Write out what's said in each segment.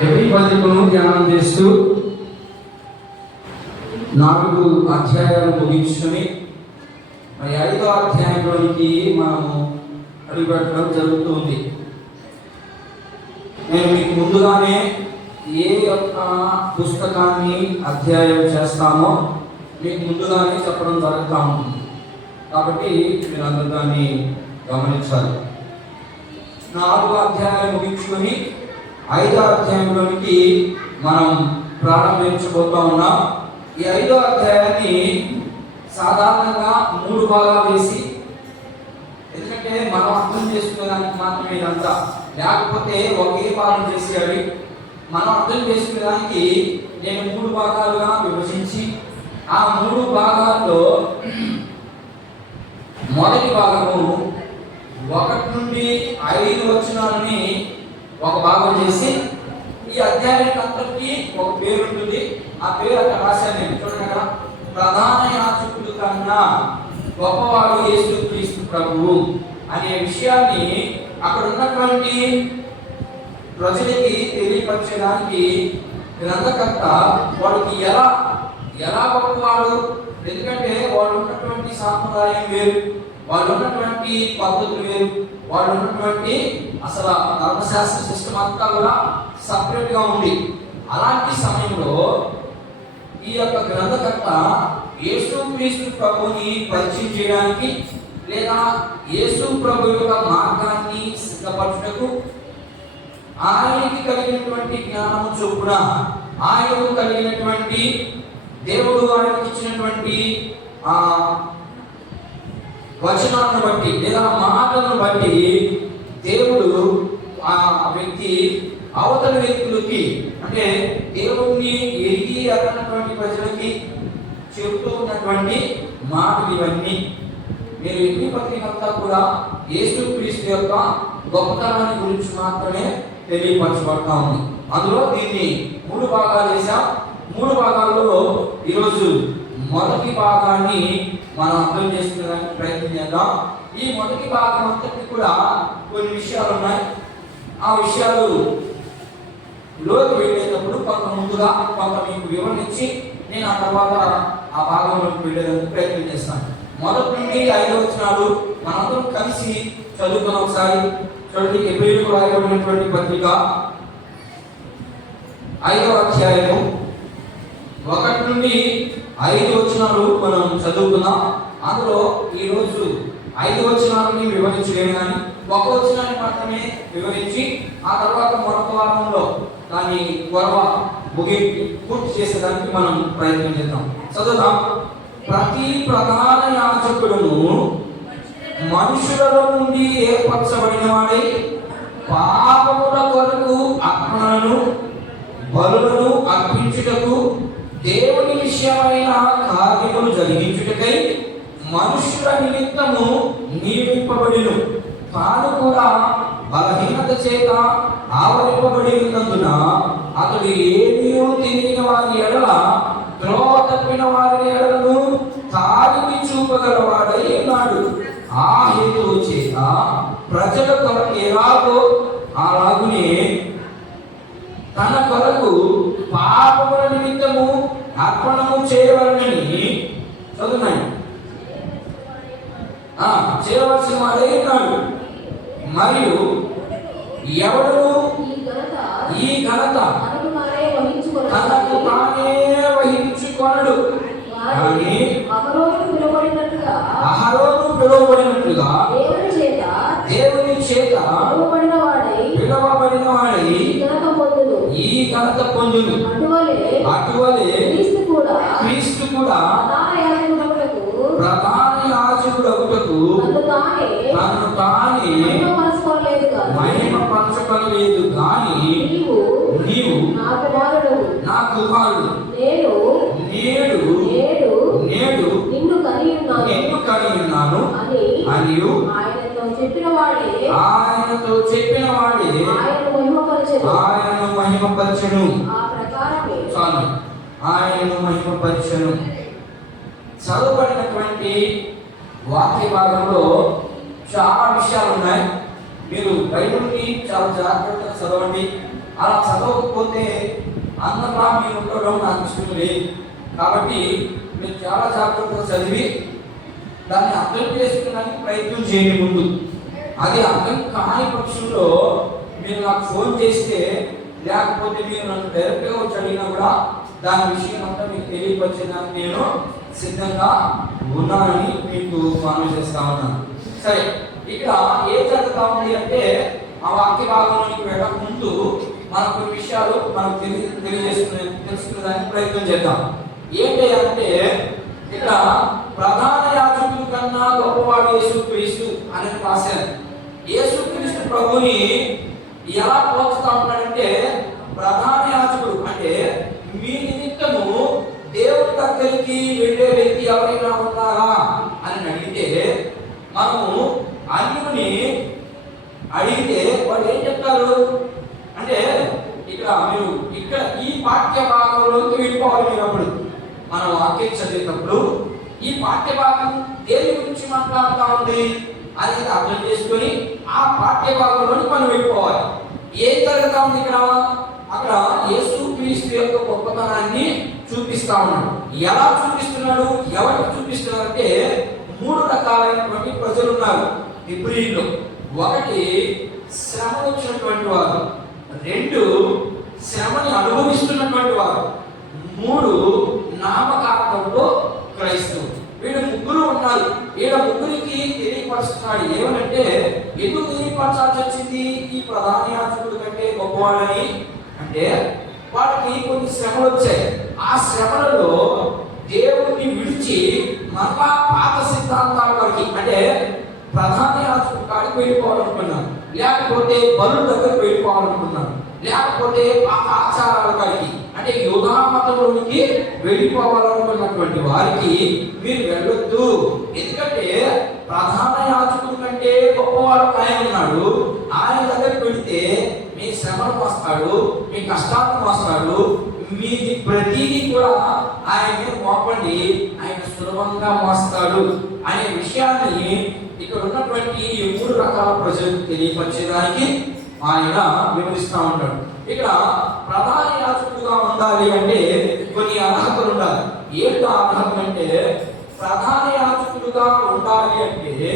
Hebrew పత్రికను ధ్యానం చేస్తూ 4 అధ్యాయాలు ముగించుకొని మరి 5వ అధ్యాయంలోనికి మనము అడుగుపెట్టడం జరుగుతుంది. నేను మీకు ముందుగానే ఏ యొక్క పుస్తకాన్ని అధ్యాయం చేస్తామో మీకు ముందుగానే చెప్పడం జరుగుతూ ఉంటుంది. కాబట్టి మీరు అందరూ దాన్ని గమనించాలి. 4వ అధ్యాయం ముగించుకొని 5వ అధ్యాయంలోనికి మనం ప్రారంభించబోతా ఉన్నాం. ఈ 5వ అధ్యాయాన్ని సాధారణంగా 3 భాగాలు వేసి, ఎందుకంటే మనం అర్థం చేసుకునేదానికి మాత్రమే ఇదంతా, లేకపోతే ఒకే భాగం చేసేయాలి. మనం అర్థం చేసుకునేదానికి నేను 3 భాగాలుగా విభజించి ఆ 3 భాగాల్లో మొదటి భాగము 1 నుండి 5 వచనాలని ఒక భాగం చేసి, ఈ అధ్యాయానికి అంతటికీ ఒక పేరు ఉంటుంది. ఆ పేరు అక్కడ రాశాను నేను, చూడండి అక్కడ, ప్రధాన యాజకుడు కన్నా గొప్పవాడు యేసుక్రీస్తు ప్రభువు అనే విషయాన్ని అక్కడ ఉన్నటువంటి ప్రజలకి తెలియపరచడానికి గ్రంథకర్త వాళ్ళకి ఎలా గొప్పవాడు, ఎందుకంటే వాళ్ళు ఉన్నటువంటి సాంప్రదాయం వేరు, వాళ్ళు ఉన్నటువంటి పద్ధతులు వేరు, వాళ్ళు ఉన్నటువంటి అసలు ధర్మశాస్త్ర సిస్టమ్ అంతా కూడా సపరేట్ గా ఉంది. అలాంటి సమయంలో ఈ యొక్క గ్రంథకర్త యేసుక్రీస్తు ప్రభుని పరిచయం చేయడానికి లేదా యేసు ప్రభు యొక్క మార్గాన్ని సిద్ధపరచుటకు ఆయనకి కలిగినటువంటి జ్ఞానము చొప్పున, ఆయనకు కలిగినటువంటి దేవుడు ఆయనకి ఇచ్చినటువంటి వచనాలను బట్టి లేదా మాటలను బట్టి దేవుడు ఆ వ్యక్తి అవతల వ్యక్తులకి, అంటే దేవుణ్ణి ఎరిగి అన్నటువంటి ప్రజలకి చెబుతూ ఉన్నటువంటి మాటలు ఇవన్నీ. మీరు హెబ్రీ పత్రిక అంతా కూడా యేసుక్రీస్తు యొక్క గొప్పతనాన్ని గురించి మాత్రమే తెలియపరచబడతా ఉంది. అందులో దీన్ని 3 భాగాలు వేసాం. 3 భాగాల్లో ఈరోజు మొదటి భాగాన్ని మనం అర్థం చేసుకోవడానికి ప్రయత్నం చేద్దాం. ఈ మొదటి భాగం అంతటి కూడా కొన్ని విషయాలు ఉన్నాయి. ఆ విషయాలు లోకి వెళ్ళేటప్పుడు కొంత ముందుగా కొంత మీకు వివరించి నేను ఆ తర్వాత ఆ భాగంలోకి వెళ్ళేందుకు ప్రయత్నం చేస్తాను. 1 నుండి 5 వచనాలు మనందరం కలిసి చదువుకున్న ఒకసారి చూడండి. హెబ్రీయులకు రాయబడినటువంటి పత్రిక 5వ అధ్యాయము 1 నుండి 5 వచనాలు మనం చదువుకుందాం. అందులో ఈరోజు 5 వచనాలని వివరించలేము, కానీ 1 వచనాన్ని మాత్రమే వివరించి ఆ తర్వాత మరొక వారంలో దాన్ని పూర్తి చేసేదానికి మనం ప్రయత్నం చేద్దాం. చదువుదాం. ప్రతి ప్రధాన యాజకుడును మనుషులలో నుండి ఏర్పరచబడిన వాడై పాపముల కొరకు అర్పణలను బలులను అర్పించుటకు దేవుని విషయమైన కార్యములు జరిగించుటకై మనుషుల నిమిత్తము నియమింపబడిను. తాను కూడా బలహీనత చేత ఆవరింపబడి ఉన్నందున అతడు ఏమీయూ తెలియని వారి ఎడల త్రోవ తప్పిన వారి ఎడలను తాడికి చూపగలవాడై ఉన్నాడు. ఆ హేతువు చేత ప్రజల కొరకు ఎలాగో అలాగునే తన కొరకు పాపముల నిమిత్తము అర్పణము చేయవలనని చదువున్నాయి చేయవలసిన వాడే ఉన్నాడు. మరియు ఎవడు ఈ ఘనత తనకు తానే వహించుకొనడు, కానీ అహరోను పిలువబడినట్లుగా దేవుని చేత పిలువబడిన వాడై ఈ ఘనత పొందును. అటువలే క్రీస్తు కూడా ప్రధాన యాజకుడగుటకు తను తానే మహిమపరచబడలేదు, కానీ నీవు నా కుమారుడు నేడు నిన్ను కలిగి ఉన్నాను మరియు ఆయనతో చెప్పిన వాడే ఆయనను మహిమపరచెను. చాలు, ఆయనను మహిమపరచెను. చదవబడినటువంటి వాక్య భాగంలో చాలా విషయాలు ఉన్నాయి. మీరు బైబిల్ని చాలా జాగ్రత్తగా చదవండి. అలా చదవకపోతే అందరిలా మీరు ఉండడం నాకు ఇష్టం లేదు. కాబట్టి మీరు చాలా జాగ్రత్తగా చదివి దాన్ని అర్థం చేసుకోవడానికి ప్రయత్నం చేయండి ముందు. అది అర్థం కాని పక్షంలో మీరు నాకు ఫోన్ చేస్తే, లేకపోతే మీరు నన్ను డైరెక్ట్గా వచ్చి అడిగినా కూడా దాని విషయం అంతా మీకు తెలియపరిచేదానికి నేను సిద్ధంగా ఉన్నానని మీకు మనవి చేస్తా ఉన్నాను. సరే, ఇక్కడ ఏం జరుగుతా ఉంది అంటే ఆ వాక్య భాగంలోనికి వెళ్ళక ముందు మనం కొన్ని విషయాలు మనం తెలుసుకునేదానికి ప్రయత్నం చేద్దాం. ఏంటి అంటే ఇక్కడ ప్రధాన యాజకుల కన్నా గొప్పవాడు యేసుక్రీస్తు అని రాశారు. యేసుక్రీస్తు ప్రభుని ఎలా పోల్చుతా ఉన్నాడంటే, ప్రధాన యాజకుడు అంటే మీ నిమిత్తము దేవుడి దగ్గరికి వెళ్ళే వ్యక్తి ఎవరైనా ఉన్నారా అని అడిగితే, మనము అన్యుని అడిగితే వాళ్ళు ఏం చెప్తారు అంటే, ఇక్కడ ఈ పాఠ్య భాగంలోకి వెళ్ళిపోవాలి. మీరు అప్పుడు మనం వాక్యం చదివేటప్పుడు ఈ పాఠ్య భాగం దేని గురించి మాట్లాడుతూ ఉంది అనేది అర్థం చేసుకొని ఆ పాఠ్య భాగంలోకి మనం వెళ్ళిపోవాలి. ఏం జరుగుతా ఉంది ఇక్కడ? అక్కడ యేసుక్రీస్తు యొక్క గొప్పతనాన్ని చూపిస్తా ఉన్నాడు. ఎలా చూపిస్తున్నాడు, ఎవరికి చూపిస్తున్నాడు అంటే, 3 రకాలైనటువంటి ప్రజలు ఉన్నారు హెబ్రీయుల్లో. 1 శ్రమ వచ్చినటువంటి వారు, 2 శ్రమని అనుభవిస్తున్నటువంటి వారు, 3 నామకార్థంలో క్రైస్తవులు. వీళ్ళు 3 ఉన్నారు. వీళ్ళ 3కి తెలియపరుస్తున్నాడు. ఏమనంటే, ఎందుకు తెలియపరచాల్సి వచ్చింది ఈ ప్రధాన యాజకుడు కంటే గొప్పవాడని అంటే, వాడికి కొన్ని శ్రమలు వచ్చాయి. ఆ శ్రమలలో దేవుడిని విడిచి మరలా పాత సిద్ధాంతాల వరకు అంటే ప్రధాన యాజకుడు కాడికి వెళ్ళిపోవాలనుకున్నాను, లేకపోతే బలు దగ్గరికి వెళ్ళిపోవాలనుకున్నాను, లేకపోతే పాత ఆచారాల కాడికి అంటే యూదా మతంలోనికి వెళ్ళిపోవాలనుకున్నటువంటి వారికి మీరు వెళ్ళొద్దు. ఎందుకంటే ప్రధాన యాజకుడు కంటే గొప్పవాడు ఆయన ఉన్నాడు. ఆయన దగ్గరికి వెళితే మీ శ్రమను మోస్తాడు, మీ కష్టాలను మోస్తాడు, మీది ప్రతిదీ కూడా ఆయన మీద మోపండి, ఆయన సులభంగా మోస్తాడు అనే విషయాన్ని ఇక్కడ ఉన్నటువంటి 3 రకాల ప్రజలకు తెలియపరిచేదానికి ఆయన వివరిస్తూ ఉంటాడు. ఇక్కడ ప్రధాన యాజకుడుగా ఉండాలి అంటే కొన్ని అర్హతలు ఉండాలి. ఏంటి అర్హతలు అంటే, ప్రధాన యాజకుడుగా ఉండాలి అంటే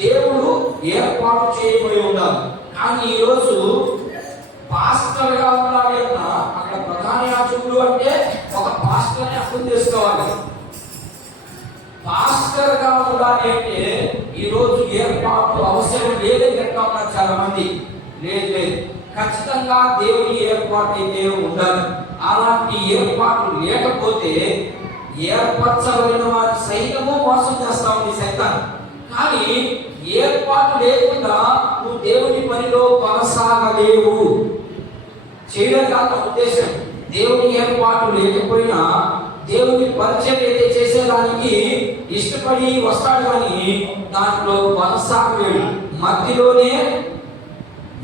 దేవుడు ఏర్పాటు చేయబడి ఉండాలి. కానీ ఈరోజు పాస్టర్గా ఉండాలి అన్నా అక్కడ ప్రధాన యాజకుడు అంటే ఒక పాస్టర్ని అర్థం చేసుకోవాలి. పాస్టర్గా ఉండాలి అంటే ఈరోజు ఏర్పాటు అవసరం లేదని చెప్తా ఉన్నారు చాలా మంది. లేదు, ఖచ్చితంగా దేవుని ఏర్పాటు అయితే ఉండాలి. అలాంటి ఏర్పాటు లేకపోతే ఏర్పరచబడిన వారి సైతము మోసం చేస్తా ఉంది సైతాన్. కానీ ఏర్పాటు లేకుండా నువ్వు దేవుని పనిలో కొనసాగలేవు. చేయడం కాక ఉద్దేశం, దేవుని ఏర్పాటు లేకపోయినా దేవుని పరిచయం అయితే చేసేదానికి ఇష్టపడి వస్తాడు, కానీ దాంట్లో కొనసాగలేడు, మధ్యలోనే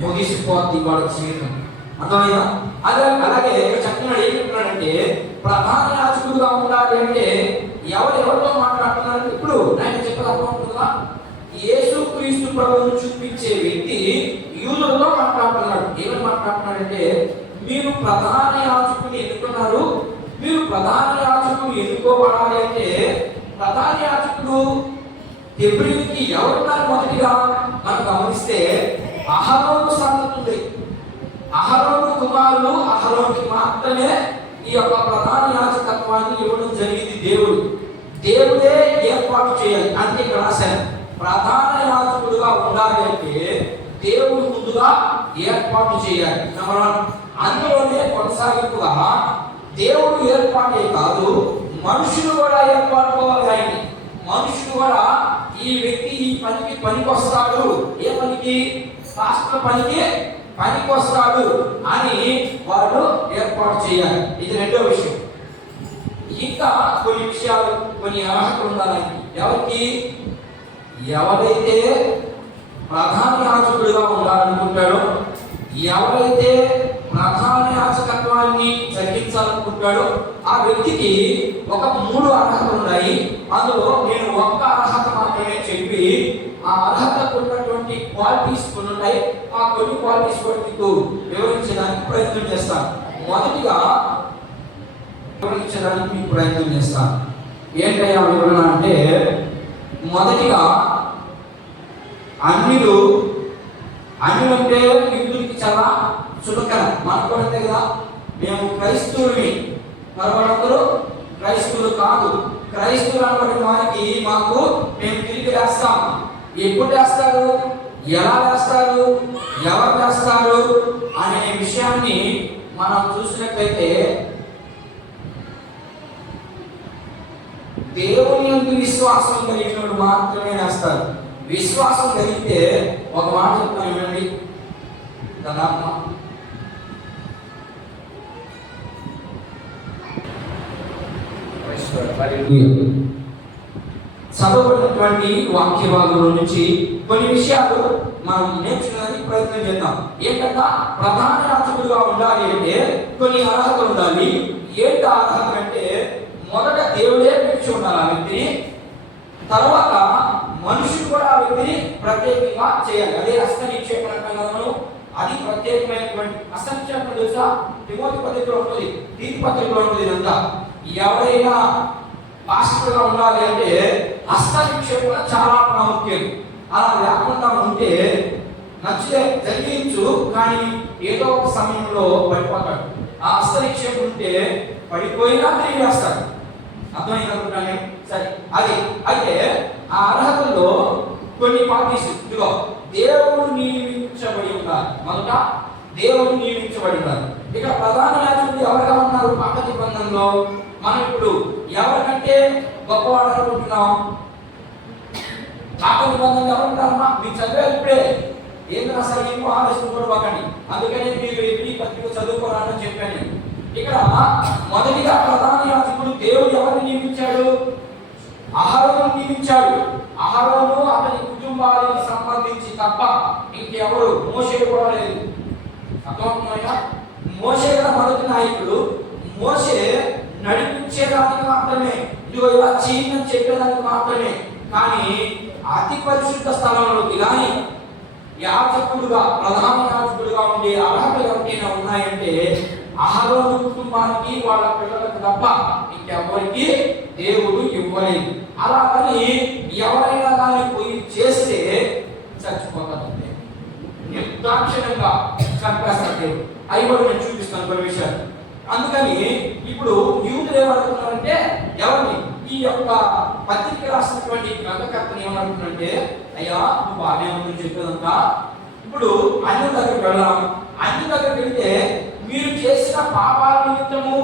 ముగిసిపోద్ది వాడు జీవితం. అర్థమైనా? అలాగే చెప్తున్నాడు. ఏం చెప్తున్నాడంటే, ప్రధాన యాజకుడుగా ఉండాలి అంటే ఎవరితో మాట్లాడుతున్నాడు? ఇప్పుడు ఆయన చెప్పేది అర్థమవుతుందా? యేసుక్రీస్తు ప్రభువును చూపించే వ్యక్తి యూదులతో మాట్లాడుతున్నాడు. ఏమని మాట్లాడుతున్నాడంటే, మీరు ప్రధాన యాజకుడిని ఎన్నుకున్నారు, మీరు ప్రధాన యాజకుడు ఎన్నుకోబడాలి అంటే ప్రధాన యాజకుడు హెబ్రీయులకి ఎవరున్నారు? మొదటిగా మనం గమనిస్తే అహరోను సంతతి. అహరోను కుమారులు, అహరోనుకి మాత్రమే ఈ యొక్క ప్రధాన యాజకత్వాన్ని ఇవ్వడం జరిగింది. దేవుడే ఏర్పాటు చేయాలి. అంటే ఇక్కడ రాశారు, ప్రధాన యాజకుడుగా ఉండాలి అంటే దేవుడు ముందుగా ఏర్పాటు చేయాలి. అందులోనే కొనసాగింపుగా దేవుడు ఏర్పాటే కాదు, మనుషులు కూడా ఏర్పాటుకోవాలి. ఆయన మనుషులు కూడా ఈ వ్యక్తి ఈ పనికి పనికొస్తాడు, ఏ పనికి? పాస్టర్ పనికి పనికొస్తాడు అని వాళ్ళు ఏర్పాటు చేయాలి. ఇది 2వ విషయం. ఇంకా కొన్ని విషయాలు, కొన్ని అర్హతలు ఉండాలి. ఎవరికి? ఎవరైతే ప్రధాన యాజకుడిగా ఉండాలనుకుంటాడో, ఎవరైతే ప్రధాన యాజకత్వాన్ని జరిగించాలనుకుంటాడో ఆ వ్యక్తికి ఒక 3 అర్హతలు ఉన్నాయి. అందులో నేను ఒక్క అర్హత మాత్రమే చెప్పి ఆ అర్హతకు ఉన్నటువంటి క్వాలిటీస్ కొన్ని ఉన్నాయి. ఆ కొన్ని క్వాలిటీస్ కూడా మీకు వివరించడానికి ప్రయత్నం చేస్తాను. మొదటిగా వివరించడానికి మీకు ప్రయత్నం చేస్తాను. ఏంటయ్యా వివరణ అంటే, మొదటిగా అన్యులు అంటే యూదులకి చాలా చులకన. మనకు కూడా అంతే కదా, మేము క్రైస్తవుని, మరొకరు క్రైస్తవులు కాదు. క్రైస్తవులు అన్నటువంటి వారికి మేము తిరిగి వేస్తాం. ఎప్పుడు వేస్తారు, ఎలా వేస్తారు, ఎవరు వేస్తారు అనే విషయాన్ని మనం చూసినట్లయితే, దేవుని యందు విశ్వాసం కలిగినప్పుడు మాత్రమే వేస్తారు. విశ్వాసం కలిగితే ఒక మాట చెప్తాను వినండి. చదవబడినటువంటి వాక్య భాగంలో నుంచి కొన్ని విషయాలు మనం నేర్చుకోవడానికి ప్రయత్నం చేద్దాం. ఏంటంటే, ప్రధాన యాజకుడుగా ఉండాలి అంటే కొన్ని అర్హతలు ఉండాలి. ఏంటి అర్హత అంటే, మొదట దేవుడే పిలిచి ఉండాలి ఆ వ్యక్తిని. తర్వాత మనుషులు కూడా ఆ వ్యక్తిని ప్రత్యేకంగా చేయాలి. అదే హస్త నిక్షేపణ కలవను. అది ప్రత్యేకమైనటువంటి హస్త నిక్షేపణ తెలుసా, తిమోతి పత్రికలో ఉంటుంది, తీర్పు పత్రికలో ఉంటుంది. ఇదంతా ఎవరైనా పాస్టర్గా ఉండాలి అంటే హస్త నిక్షేపణ చాలా ప్రాముఖ్యం. అలా లేకుండా ఉంటే నచ్చితే జరిగించు, కానీ ఏదో ఒక సమయంలో పడిపోతాడు. ఆ హస్త నిక్షేపం ఉంటే పడిపోయినా తిరిగి వేస్తాడు. అర్థమైందనుకుంటానే. సరే, అది అయితే ఆ అర్హతల్లో కొన్ని పాటిస్తూ, ఇదిగో దేవుడు నియమించబడి ఉన్నారు. మొదట దేవుడు నియమించబడి ఉన్నారు. ఇక్కడ ప్రధాన యాజకుడు ఎవరుగా ఉన్నారు పాత నిబంధనలో? మనం ఇప్పుడు ఎవరికంటే గొప్పవాడు అనుకుంటున్నాం? పాత నిబంధనలు ఎవరుంటారమ్మా? మీకు చదివారు ఇప్పుడే. ఏం రాసారు? ఏమో ఆలోచించుకోవకండి. అందుకని మీరు ఎప్పుడు పత్రిక చదువుకోవాలని చెప్పాను. ఇక్కడ మొదటిగా ప్రధాన యాజకుడు దేవుడు ఎవరిని నియమించాడు? అహరోను నియమించాడు. అహరోను అతని కుటుంబానికి సంబంధించి తప్ప ఇంకెవరు, మోషే కూడా లేదు. అర్థమవుతుందా? మోషే కదా మొదటి నాయకుడు. మోషే నడిపించేదానికి మాత్రమే, ఇదిగో ఇలా చేయని చెప్పేదానికి మాత్రమే. కానీ అతి పరిశుద్ధ స్థలంలోకి కానీ యాజకుడుగా, ప్రధాన యాజకుడుగా ఉండే అర్హతలు ఎవరికైనా ఉన్నాయంటే అహరోను కుటుంబానికి, వాళ్ళ పిల్లలకు తప్ప ఇంకెవరికి దేవుడు ఇవ్వలేదు. అలాగని ఎవరైనా దాన్ని పోయి చేస్తే చచ్చిపోతాడు, నిర్దాక్షిణ్యంగా చంపేస్తాడు దేవుడు. అవి కూడా నేను చూపిస్తాను కొన్ని విషయాలు. అందుకని ఇప్పుడు యూదులు ఏమనుకున్నారంటే, ఎవరిని ఈ యొక్క పత్రిక రాసినటువంటి గ్రంథకర్తని ఏమనుకున్నారంటే, అయ్యా నువ్వు బాగానే ఉందని చెప్పేదంతా, ఇప్పుడు అన్యుల దగ్గరికి వెళ్ళాం. అన్యుల దగ్గరికి వెళ్తే మీరు చేసిన పాపాల నిమిత్తము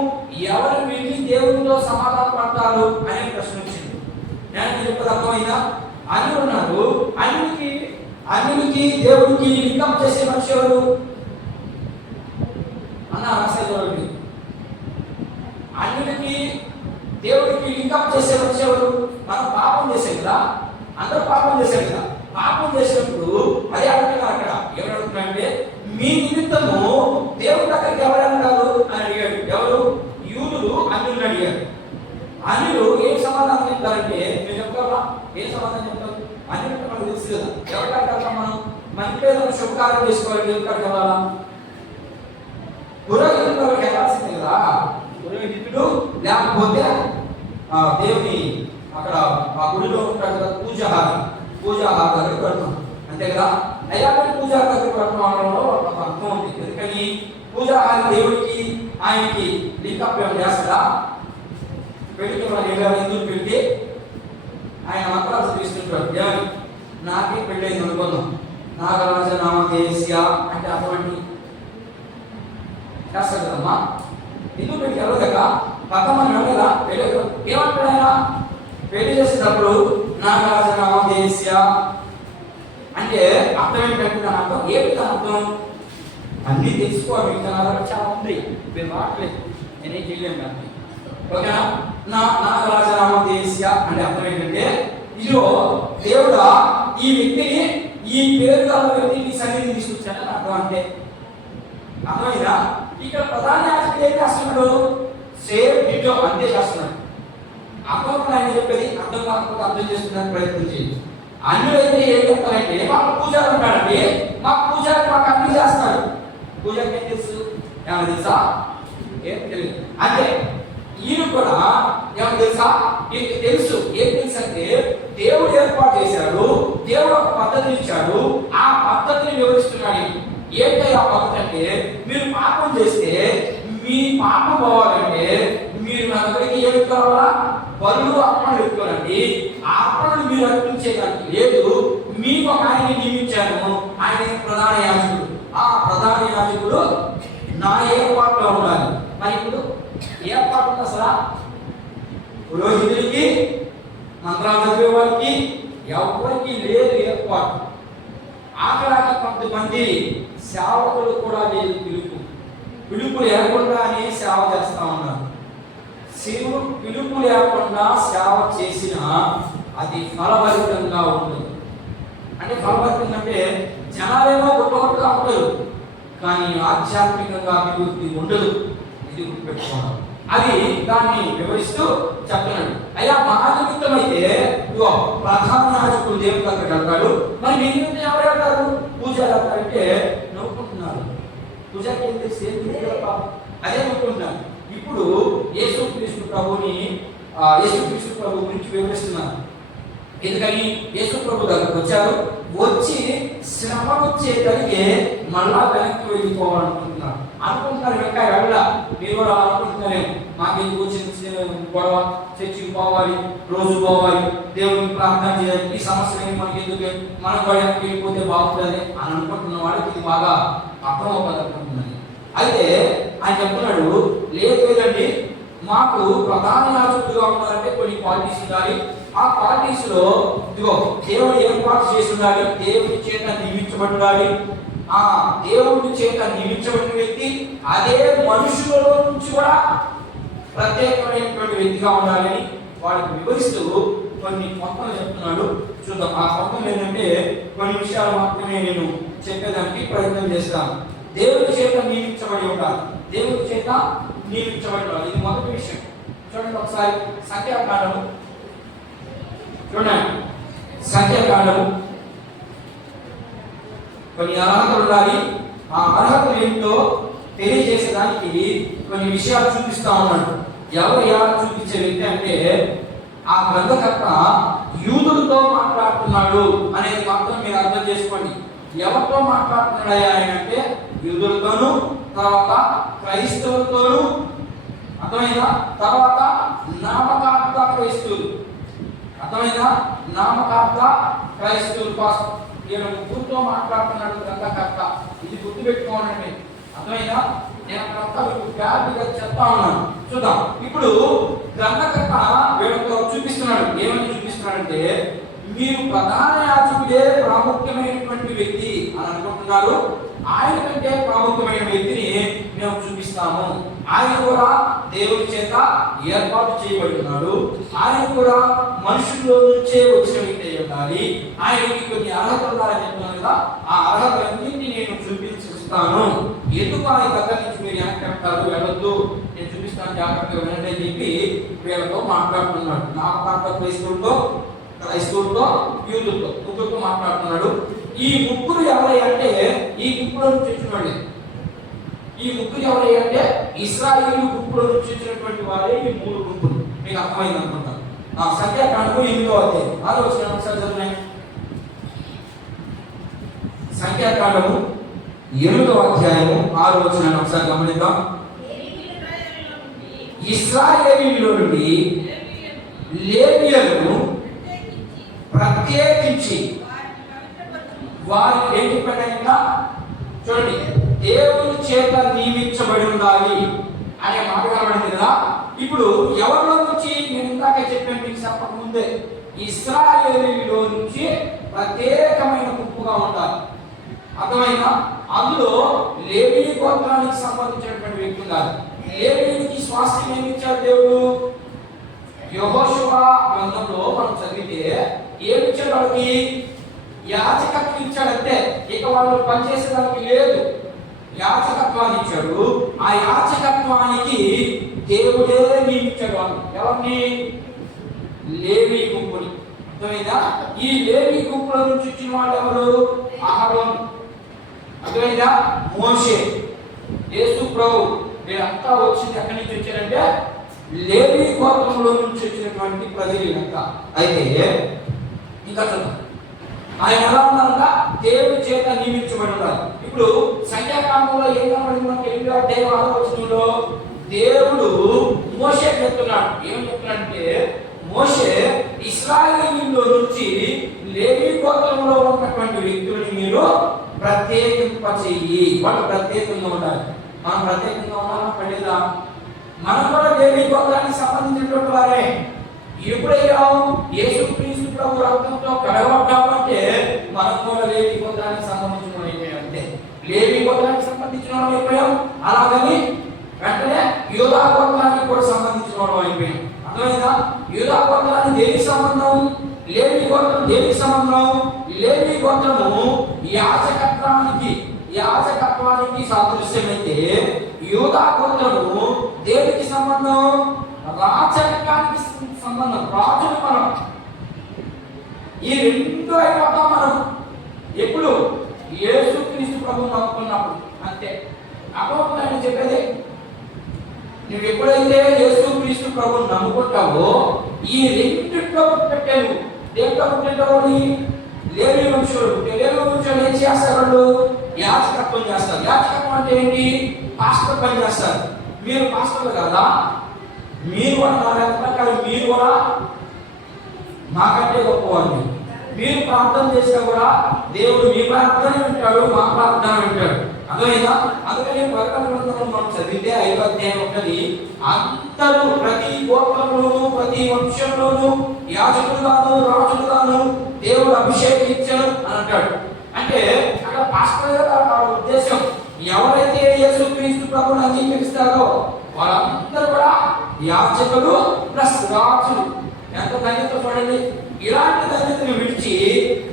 ఎవరు వెళ్ళి దేవునితో సమాధాన పడతారు అనే ప్రశ్న వచ్చింది. నేను చెప్పేది అర్థమైందా? అన్యులు ఉన్నారు. అన్యులకి దేవుడికి లింకం చేసే మనిషి ఎవరు అన్న రాసేవాడు? అన్యులకి దేవుడికి లింకం చేసే మనిషి ఎవరు? మనం పాపం చేసాం కదా, అందరూ పాపం చేశారు కదా. పాపం చేసినప్పుడు అదే అడుగుతున్నారు. అక్కడ ఎవరు అడుగుతున్నారంటే, మీ నిమిత్తము దేవుడి దగ్గరికి ఎవరు అంటారు అని అడిగాడు. ఎవరు? యూదులు అన్యులను అడిగారు. అన్యులు ఏం సమాధానం చెప్తారంటే, మీరు చెప్తారా? ఏం సమాధానం చెప్తారు? అన్యులు మనకు తెలుసు కదా, ఎవరికాడికి వెళ్తాం మనం? మన పేరు శుభకార్యం చేసుకోవాలి, ఎవరికాడికి వెళ్ళాలా? పురోహితుడు వాళ్ళకి వెళ్ళాల్సిందే కదా. పురోహితుడు లేకపోతే దేవుని అక్కడ ఆ గుడిలో ఉంటాడు కదా, పూజాహార దగ్గరికి పెడతాం, అంతే కదా. అయ్యాక పూజాహార దగ్గరికి పెడతాంలో ఒక అర్థం ఉంది. ఎందుకని పూజాహార దేవుడికి ఆయనకి లింకప్ చేస్తాడా? పెళ్లికి మనం ఎందుకు పెడితే ఆయన మంత్రాలు తీసుకుంటాడు. ఏమని? నాకే పెళ్ళైంది అనుకున్నాం, నాగరాజనామదేశ్య అంటే అటువంటి చేస్తాడు కదమ్మా. ఎందుకు పెళ్లికి వెళ్ళదక పక్క మనం వెళ్ళదా? వెళ్ళదు. ఏమంటాడు ఆయన? పెళ్లి చేసేటప్పుడు నాగరాజనామదేశ్య అంటే అర్థం ఏంటంటే, దాని అర్థం ఏమిటి? అర్థం అన్నీ తెలుసుకోవాలి. మీకు చాలా ఉంది, మీరు రావట్లేదు, నేనేం చేయలేము కానీ. ఓకేనా? నాగరాజనామదేశ్య అంటే అర్థం ఏంటంటే, ఇదిగో దేవుడా ఈ వ్యక్తిని, ఈ పేరు గల వ్యక్తిని సన్నిధిని తీసుకొచ్చాడని అర్థం. అంటే అర్థమైందా? ఇక్కడ ప్రధాన యాజకుడు ఏం చేస్తున్నాడు? సేమ్ డిటో అంతే చేస్తున్నాడు. అర్థం ఆయన చెప్పేది అర్థం కాకపోతే అర్థం చేసుకునే ప్రయత్నం చేయండి. అన్యులైతే ఏం చెప్తారంటే, మాకు పూజారి ఉంటాడండి, మాకు పూజారి మాకు అన్ని చేస్తాడు. పూజకి ఏం తెలుసు? ఏమన్నా తెలుసా? ఏం తెలియదు. అంటే ఈయన కూడా ఏమన్నా తెలుసా? ఈయనకి తెలుసు. ఏం తెలుసు అంటే దేవుడు ఏర్పాటు చేశాడు, దేవుడు ఒక పద్ధతిని ఇచ్చాడు, ఆ పద్ధతిని వివరిస్తున్నాడు. ఏంటో ఆ పద్ధతి అంటే, మీరు పాపం చేస్తే మీ పాపం పోవాలంటే మీరు నా దగ్గరికి ఏమి కావాలా? బరువు అర్పణలు పెట్టుకోనండి. ఆ అర్పణలు మీరు అర్పించేదానికి లేదు. మీకు ఒక ఆయన నియమించాను, ఆయన ప్రధాన యాజకుడు. ఆ ప్రధాన యాజకుడు నా ఏర్పాటులో ఉండాలి. మరి ఇప్పుడు ఏర్పాటు ఉంది అసలు? పురోహితుడికి, మంత్రాలు చదివే వారికి ఎవరికి లేదు ఏర్పాటు. ఆఖరాకి కొంతమంది సేవకులు కూడా లేదు పిలుపు లేకుండానే సేవ చేస్తా ఉన్నారు. పిలుపు లేకుండా సేవ చేసినా అది ఫలభరితంగా ఉంటుంది. అంటే ఫలభరితంగా అంటే జనాలేమో గొప్పగా ఉంటారు, కానీ ఆధ్యాత్మికంగా అభివృద్ధి ఉండదు. ఇది గుర్తుపెట్టుకోవడం. అది దాన్ని వివరిస్తూ చెప్తున్నాడు. అయ్యా మా నిమిత్తం అయితే ఇగో ప్రధాన యాజకుడు దేవుని దగ్గరికి వెళ్తాడు. మరి మీ నిమిత్తం ఎవరు వెళ్తారు? పూజారి వెళ్తారంటే నవ్వుకుంటున్నారు. పూజారికి ఏం తెలిసి అదే నవ్వుకుంటున్నారు. ఇప్పుడు యేసుక్రీస్తు ప్రభుని యేసుక్రీస్తు ప్రభు గురించి వివరిస్తున్నారు. ఎందుకని? యేసు ప్రభు దగ్గరకు వచ్చారు, వచ్చి శ్రమ వచ్చేటడిగే మళ్ళా వెనక్కి వెళ్ళిపోవాలనుకుంటున్నారు. అనుకుంటున్నారు వెనక వెళ్ళ మీరు కూడా అనుకుంటున్నారేమో, మాకెందుకు చిన్న గొడవ, చర్చికి పోవాలి, రోజు పోవాలి, దేవుడికి ప్రార్థన చేయాలి, ఈ సమస్యలు మనకి ఎందుకు, మనం కూడా వెళ్ళిపోతే బాగుంటుంది అని అనుకుంటున్న వాళ్ళకి ఇది బాగా అర్థమవుతుంది అనుకుంటున్నాను. అయితే ఆయన చెప్తున్నాడు, లేదండి మాకు ప్రధాన యాజకుడుగా ఉన్నారంటే కొన్ని క్వాలిటీస్ ఉండాలి. ఆ క్వాలిటీస్ లో ఇదిగో దేవుడు ఏర్పాటు చేసి ఉండాలి, దేవుడి చేత నియమించబడాలి. ఆ దేవుడి చేత నియమించబడిన వ్యక్తి అదే మనుషులలో నుంచి కూడా ప్రత్యేకమైనటువంటి వ్యక్తిగా ఉండాలని వాడికి వివరిస్తూ కొన్ని మొత్తం చెప్తున్నాడు. చూద్దాం. ఆ మొత్తం ఏంటంటే కొన్ని విషయాలు మాత్రమే నేను చెప్పేదానికి ప్రయత్నం చేస్తాను. దేవుడి చేత నియమించబడి ఉండాలి, దేవుడి చేత నియమించబడి ఉండాలి. ఇది మొదటి విషయం. చూడండి ఒకసారి సంఖ్యాకాండము చూడండి. సంఖ్యాకాండము కొన్ని అర్హతలు ఉండాలి. ఆ అర్హతలు ఏంటో తెలియజేసేదానికి కొన్ని విషయాలు చూపిస్తా ఉన్నాడు. ఎవరు చూపించే వ్యక్తి అంటే ఆ గ్రంథకర్త యూదులతో మాట్లాడుతున్నాడు అనేది మాత్రం మీరు అర్థం చేసుకోండి. ఎవరితో మాట్లాడుతున్నాడు ఆయన అంటే యూదులతోనూ, తర్వాత క్రైస్తవులతోనూ, అర్థమైందా? తర్వాత నామకార్థ క్రైస్తవులు, అర్థమైందా? నామకార్థ క్రైస్తవులు నేను ముగ్గురుతో మాట్లాడుతున్నాడు గ్రంథకర్త. ఇది గుర్తుపెట్టుకోనండి, అర్థమైందా? నేను అక్కడంతా మీకు క్లారిటీగా చెప్తా ఉన్నాను. చూద్దాం. ఇప్పుడు గ్రంథకర్త వీళ్ళతో చూపిస్తున్నాడు. ఏమని చూపిస్తున్నాడంటే, మీరు ప్రధాన యాజకుడే ప్రాముఖ్యమైనటువంటి వ్యక్తి అని అనుకుంటున్నారు, ఆయన కంటే ప్రాముఖ్యమైన వ్యక్తిని మేము చూపిస్తాము. ఆయన కూడా దేవుడి చేత ఏర్పాటు చేయబడి ఉన్నాడు, ఆయన కూడా మనుషుల్లో నుంచే వచ్చిన వ్యక్తి అయి ఉండాలి, ఆయనకి కొన్ని అర్హతలు ఉన్నారని చెప్తున్నాను కదా, ఆ అర్హతలన్నింటినీ నేను చూపిస్తాను. ఎందుకు ఆయన దగ్గర నుంచి మీరు వెనక్కి వెళ్తారు, వెళ్ళొద్దు, నేను చూపిస్తాను, జాగ్రత్తగా వినండి అని చెప్పి వీళ్ళతో మాట్లాడుతున్నాడు. నామకార్థ క్రైస్తవులతో యూదులతో ముగ్గురుతో మాట్లాడుతున్నాడు. ఈ ముగ్గురు ఎవరంటే ఈ గుంపులో నుంచి వచ్చినవాళ్ళే. ఈ ముగ్గురు ఎవరంటే ఇశ్రాయేలు గుంపులో నుంచి వచ్చినటువంటి వారే ఈ మూడు గుంపులు. మీకు అర్థమైంది అనుకుంటాను. సంఖ్యాకాండము 8వ అధ్యాయం 6వ వచనం ఒకసారి చదువుతాను. సంఖ్యాకాండము 8వ అధ్యాయము 6వ వచనాన్ని ఒకసారి గమనిద్దాం. ఇశ్రాయేలీయుల నుండి లేవీయులను ప్రత్యేకించి వారి ఏంటి పడంగా చూడండి, దేవుని చేత నియమించబడి ఉండాలి అనే మాట కనబడింది కదా. ఇప్పుడు ఎవరిలో నుంచి నేను ఇందాక చెప్పాను మీకు చెప్పక ముందే, ఇశ్రాయేలీయుల నుంచి ప్రత్యేకమైన గుంపుగా ఉండాలి, అర్థమైనా? అందులో లేవీ గోత్రానికి సంబంధించినటువంటి వ్యక్తి ఉండాలి. లేవీయునికి స్వాస్థ్యం ఏమి ఇచ్చాడు దేవుడు? యెహోషువ గ్రంథంలో మనం చదివితే ఏమిచ్చాడు వాళ్ళకి? యాజకత్వం ఇచ్చాడంటే ఇక వాళ్ళు పనిచేసేదానికి లేదు, యాజకత్వాన్ని ఇచ్చాడు. ఆ యాజకత్వానికి దేవుడే నియమించాడు వాళ్ళు. ఎవరిని? లేవీ గుంపుని. అర్థమైందా? ఈ లేవీ గుంపుల నుంచి వచ్చిన వాళ్ళు ఎవరు? అహరోను, అర్థమైందా? మోషే, ప్రభు వీరంతా వచ్చింది ఎక్కడి నుంచి వచ్చారంటే లేవి గోత్రంలో నుంచి వచ్చినటువంటి ప్రజలు ఇంకా. అయితే ఇంకా ఆయన ఎలా ఉన్నారంట? దేవుడి చేత నియమించబడి ఉన్నారు. ఇప్పుడు సంఖ్యాకాండంలో ఏం కనబడింది మనకి? 8వ వచనంలో దేవుడు మోషే చెప్తున్నాడు. ఏం చెప్తున్నాడంటే, మోషే ఇశ్రాయేలీయుల్లో నుంచి లేవి గోత్రంలో ఉన్నటువంటి వ్యక్తులని మీరు ప్రత్యేకింపచేయి. వాళ్ళు ప్రత్యేకంగా ఉండాలి. మనం ప్రత్యేకంగా ఉండాలా పడేదా? మనం కూడా లేవి గోత్రానికి సంబంధించినటువంటి వారే. ఎప్పుడయ్యాం? యేసుక్రీస్తు ప్రభు రక్తంతో కడగబడ్డామంటే మనం కూడా లేవి గోత్రానికి సంబంధించిన వారు అయిపోయాం. అంటే లేవి గోత్రానికి సంబంధించిన వారు అయిపోయాం. అలాగని వెంటనే యూదా గోత్రానికి కూడా సంబంధించిన వారు అయిపోయాం. అర్థమైందా? యూదా గోత్రానికి దేనికి సంబంధం? లేవి గోత్రం దేనికి సంబంధం? లేవి గోత్రము యాజకత్వానికి సాదృశ్యమైతే యూదా గోత్రము దేనికి సంబంధం? రాజరికానికి సంబంధం. రాజులు మనం. ఈ రెండు అయిపోతాం మనం ఎప్పుడు? యేసుక్రీస్తు ప్రభువు నమ్ముకున్నప్పుడు. అంతే. అప్పుడు ఆయన చెప్పేది, నువ్వు ఎప్పుడైతే యేసుక్రీస్తు ప్రభువుని నమ్ముకుంటావో ఈ రెండిట్లో పుట్టేను. దేంట్లో పుట్టేటో? లేవి వంశులు. లేవి వంశులు ఏం చేస్తారు? వాళ్ళు యాజకత్వం చేస్తారు. యాజకత్వం అంటే ఏంటి? పాస్టర్ పని చేస్తారు. మీరు పాస్టర్లు కదా, మీరు కూడా మీరు కూడా మాకంటే గొప్పవాళ్ళు. మీరు ప్రార్థన చేసినా కూడా దేవుడు మీ ప్రార్థన వింటాడు, మా ప్రార్థన వింటాడు. అర్థమైందా? అందుకని ప్రకటన గ్రంథంలో మనం చదివితే 5వ అధ్యాయం ఉంటుంది. అందరూ ప్రతి గోత్రంలోనూ ప్రతి వంశంలోనూ యాజకులుగాను రాజులుగాను దేవుడు అభిషేకించాడు అని అంటాడు. అంటే అక్కడ పాస్టర్ గారు ఉద్దేశం, ఎవరైతే యేసుక్రీస్తు ప్రభువుని అంగీకరిస్తారో వాళ్ళందరూ కూడా యాజకులు ప్లస్ రాజులు. ఎంత ధన్యత చూడండి. ఇలాంటి ధన్యతను విడిచి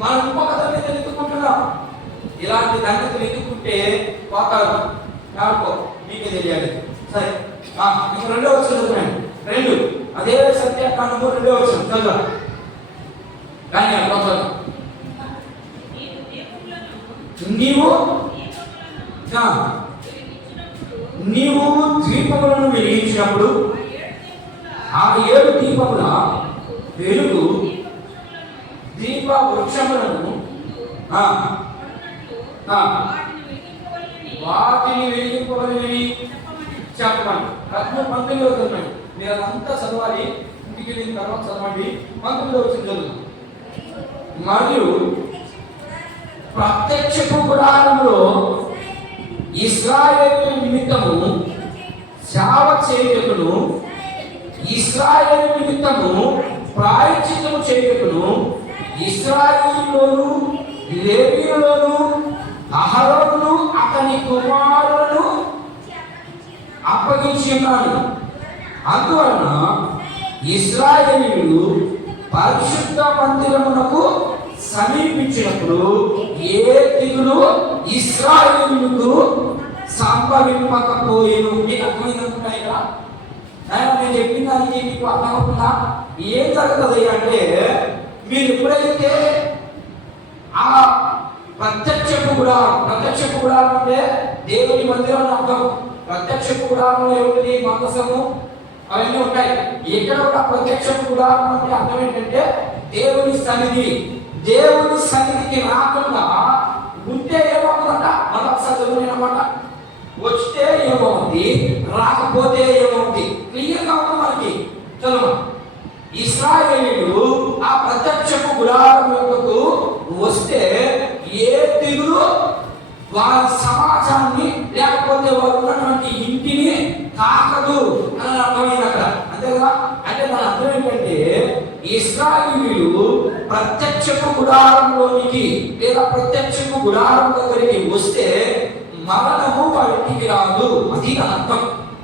మనం ఇంకొక ధన్యతను ఎత్తుకుంటున్నాం. ఇలాంటి ధన్యతను ఎత్తుకుంటే పోతారు. నాకు మీకే తెలియాలి. సరే, మీకు 2వ వచనం చదవండి. 2 అదే సత్యకాండము 2వ వచనం చదవండి. కానీ నీవు దీపములను వెలిగించినప్పుడు ఆ 7 దీపముల వెలుగు దీప వృక్షములను వాటిని వెలిగింపవలని చెప్పమని. 19వ వచనం మీరు అదంతా చదవాలి. ఇంటికి వెళ్ళిన తర్వాత చదవండి. 19వ వచనం చదువు. మరియు ప్రత్యక్షపు గుడారములో ఇశ్రాయేలు నిమిత్తము సేవ చేయుటకును ఇశ్రాయేలు నిమిత్తము ప్రాయశ్చిత్తము చేయుటకును ఇశ్రాయేలులోను లేవీయులోను అహరోనును అతని కుమారులను అప్పగించి ఉన్నాను. అందువలన ఇశ్రాయేలీయులు పరిశుద్ధ మందిరమునకు సమీపించినప్పుడు ఏ తెగులు ఇశ్రాయేలుకు సంభవింపకపోయేను. మీకు అర్థమైందనుకుంటా? ఇక్కడ నేను చెప్పిన దానికి మీకు అర్థమవుతుందా? ఏం జరుగుతుంది అంటే, మీరు ఎప్పుడైతే ఆ ప్రత్యక్షపు గుడారం అంటే దేవుని మందిరం అర్థం. ప్రత్యక్షపు గుడారంలో ఏమిటి? మందసము అవన్నీ ఉంటాయి. ఇక్కడ కూడా ప్రత్యక్షపు గుడారం అంటే అర్థం ఏంటంటే దేవుని సన్నిధి. దేవుని సన్నిధికి రాకుండా ఉంటే ఏమవుతుందంట? మనం ఒకసారి చదువునమాట. వస్తే ఏమవుతుంది, రాకపోతే ఏమవుతుంది? క్లియర్గా ఉంది మనకి. చదువు. ఇశ్రాయేలీయులు ఆ ప్రత్యక్షపు గుడారం యొక్కకు వస్తే ఏ తెగులు వారి సమాజాన్ని లేకపోతే వారు ఉన్నటువంటి ఇంటిని తాకదు అని అర్థమైంది అక్కడ. అంతే కదా? అంటే దాని అర్థం ఏంటంటే ఇశ్రాయేలీయులు ప్రత్యక్షపు గుడారంలోనికి లేదా ప్రత్యక్షపు గుడారం దగ్గరికి వస్తే మరణము వారి ఇంటికి రాదు. అది దాని అర్థం.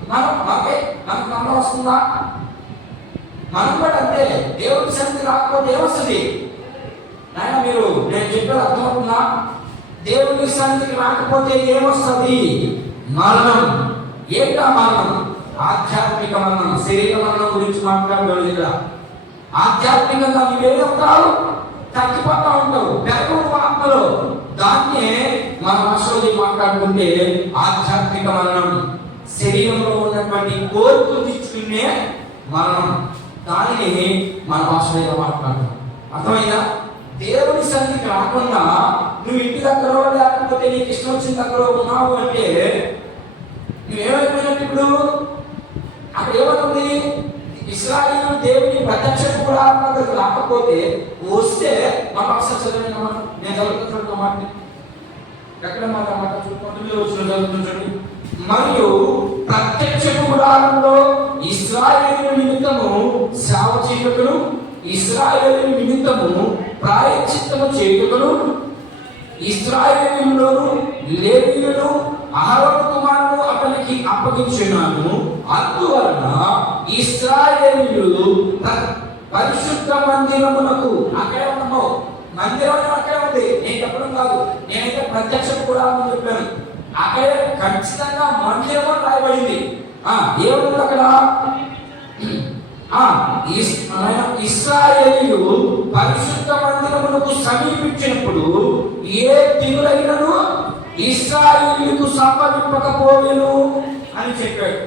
మనకు మరణం వస్తుందా? మనం కూడా అంతే. దేవుడి సన్నిధి రాకపోతే ఏమొస్తుంది? నాయన మీరు నేను చెప్పేది అర్థమవుతుందా? దేవుని సన్నిధికి రాకపోతే ఏమొస్తుంది? మరణం. ఏంటా మరణం? ఆధ్యాత్మిక మరణం. శరీర మరణం గురించి మాట్లాడలేదు ఇక్కడ. ఆధ్యాత్మికంగా నీవేమవుతావు? తగ్గిపోతా ఉంటావు. పెరగవు ఆత్మలో. దాన్నే మన భాషలో మాట్లాడుకుంటే ఆధ్యాత్మిక మరణం. శరీరంలో ఉన్నటువంటి కోరికలు తీర్చుకునే మరణం. దానిని మన భాషలో మాట్లాడతాం. అర్థమైందా? దేవుని సన్నిధికి రాకుండా నువ్వు ఇంటి దగ్గర లేకపోతే నీకు ఇష్టం వచ్చిన దగ్గర ఉన్నావు అంటే నువ్వేమైపోయినట్టు. ఇప్పుడు అక్కడ ఏమవుతుంది? ఇశ్రాయేలు దేవుని ప్రత్యక్ష కూడా రాకపోతే వస్తే మన ఒకసారి చదివిన నేను చదువుతున్న మాట ఎక్కడ మాట చూడండి. మరియు ప్రత్యక్ష గుడారంలో ఇశ్రాయేలు నిమిత్తము సేవ చేయుటకును ఇశ్రాయేలు నిమిత్తము ప్రాయశ్చిత్తము చేయుటకును ఇశ్రాయేలులోను లేవీయులను అహరోను కుమారుడు అతనికి అప్పగించున్నాను. అందువలన ఇశ్రాయేలీయులు పరిశుద్ధ మందిరమునకు అక్కడే ఉన్నాము. మందిరం అక్కడే ఉంది, నేను చెప్పడం కాదు, నేనైతే ప్రత్యక్ష కూడా చెప్పాను. అక్కడే ఖచ్చితంగా మందిరం రాయబడింది. ఏముంది అక్కడ? ఇశ్రాయేలీయులు పరిశుద్ధ మందిరమునకు సమీపించినప్పుడు ఏ దిగులైనను ఇశ్రాయేలీయులకు సంభవింపకపోవెను అని చెప్పాడు.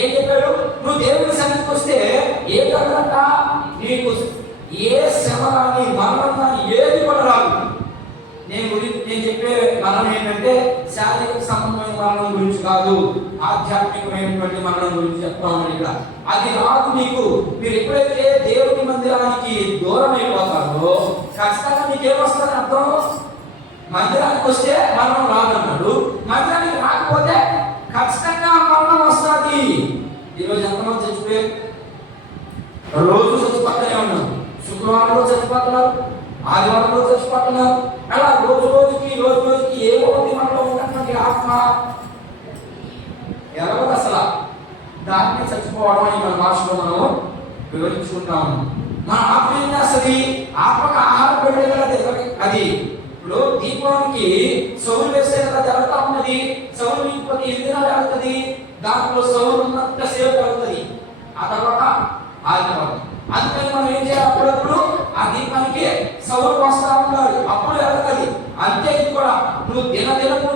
ఏం చెప్పాడు? నువ్వు దేవుని సన్నిధికి వస్తే ఏ కదలంట నీకు ఏ శ్రమ కానీ మరణం కానీ ఏది కూడా రాదు. నేను చెప్పే మరణం ఏంటంటే శారీరక సంబంధమైన మరణం గురించి కాదు, ఆధ్యాత్మికమైనటువంటి మరణం గురించి చెప్తా ఉన్నాను ఇక్కడ. అది రాదు నీకు. మీరు ఎప్పుడైతే దేవుని మందిరానికి దూరం అయిపోతారో ఖచ్చితంగా మీకేమొస్తుంది అర్థం? మందిరానికి వస్తే మరణం రాదన్నాడు, మందిరానికి రాకపోతే ఖచ్చితంగా మరణం వస్తుంది. ఈరోజు ఎంతమంది చచ్చిపోయారు? రోజు చచ్చిపోతూనే ఉన్నాం. శుక్రవారంలో చచ్చిపోతున్నారు, ఆదివారంలో చచ్చిపోతున్నారు. అలా రోజు రోజుకి ఏమో మనలో ఉన్నటువంటి ఆత్మ ఎలాగో అసలు దాన్ని చచ్చిపోవడం అని మన భాషలో మనం వివరించుకుంటాము. మన ఆత్మ ఏం చేస్తుంది? ఆత్మకు ఆహారం పెట్టే కదా అది. ఇప్పుడు దీపానికి సౌలు వేసే కదా జరుగుతా ఉన్నది. సౌలు ఇంకొక ఎందుకు జరుగుతుంది? దాంట్లో సౌలు ఉన్నంత సేపు జరుగుతుంది, ఆ తర్వాత ఆగిపోతుంది. అందుకని మనం ఏం చేయాలి? అప్పుడప్పుడు ఆ దీపానికి సౌలు వస్తా ఉండాలి, అప్పుడు జరుగుతుంది. అంతే ఇది కూడా. నువ్వు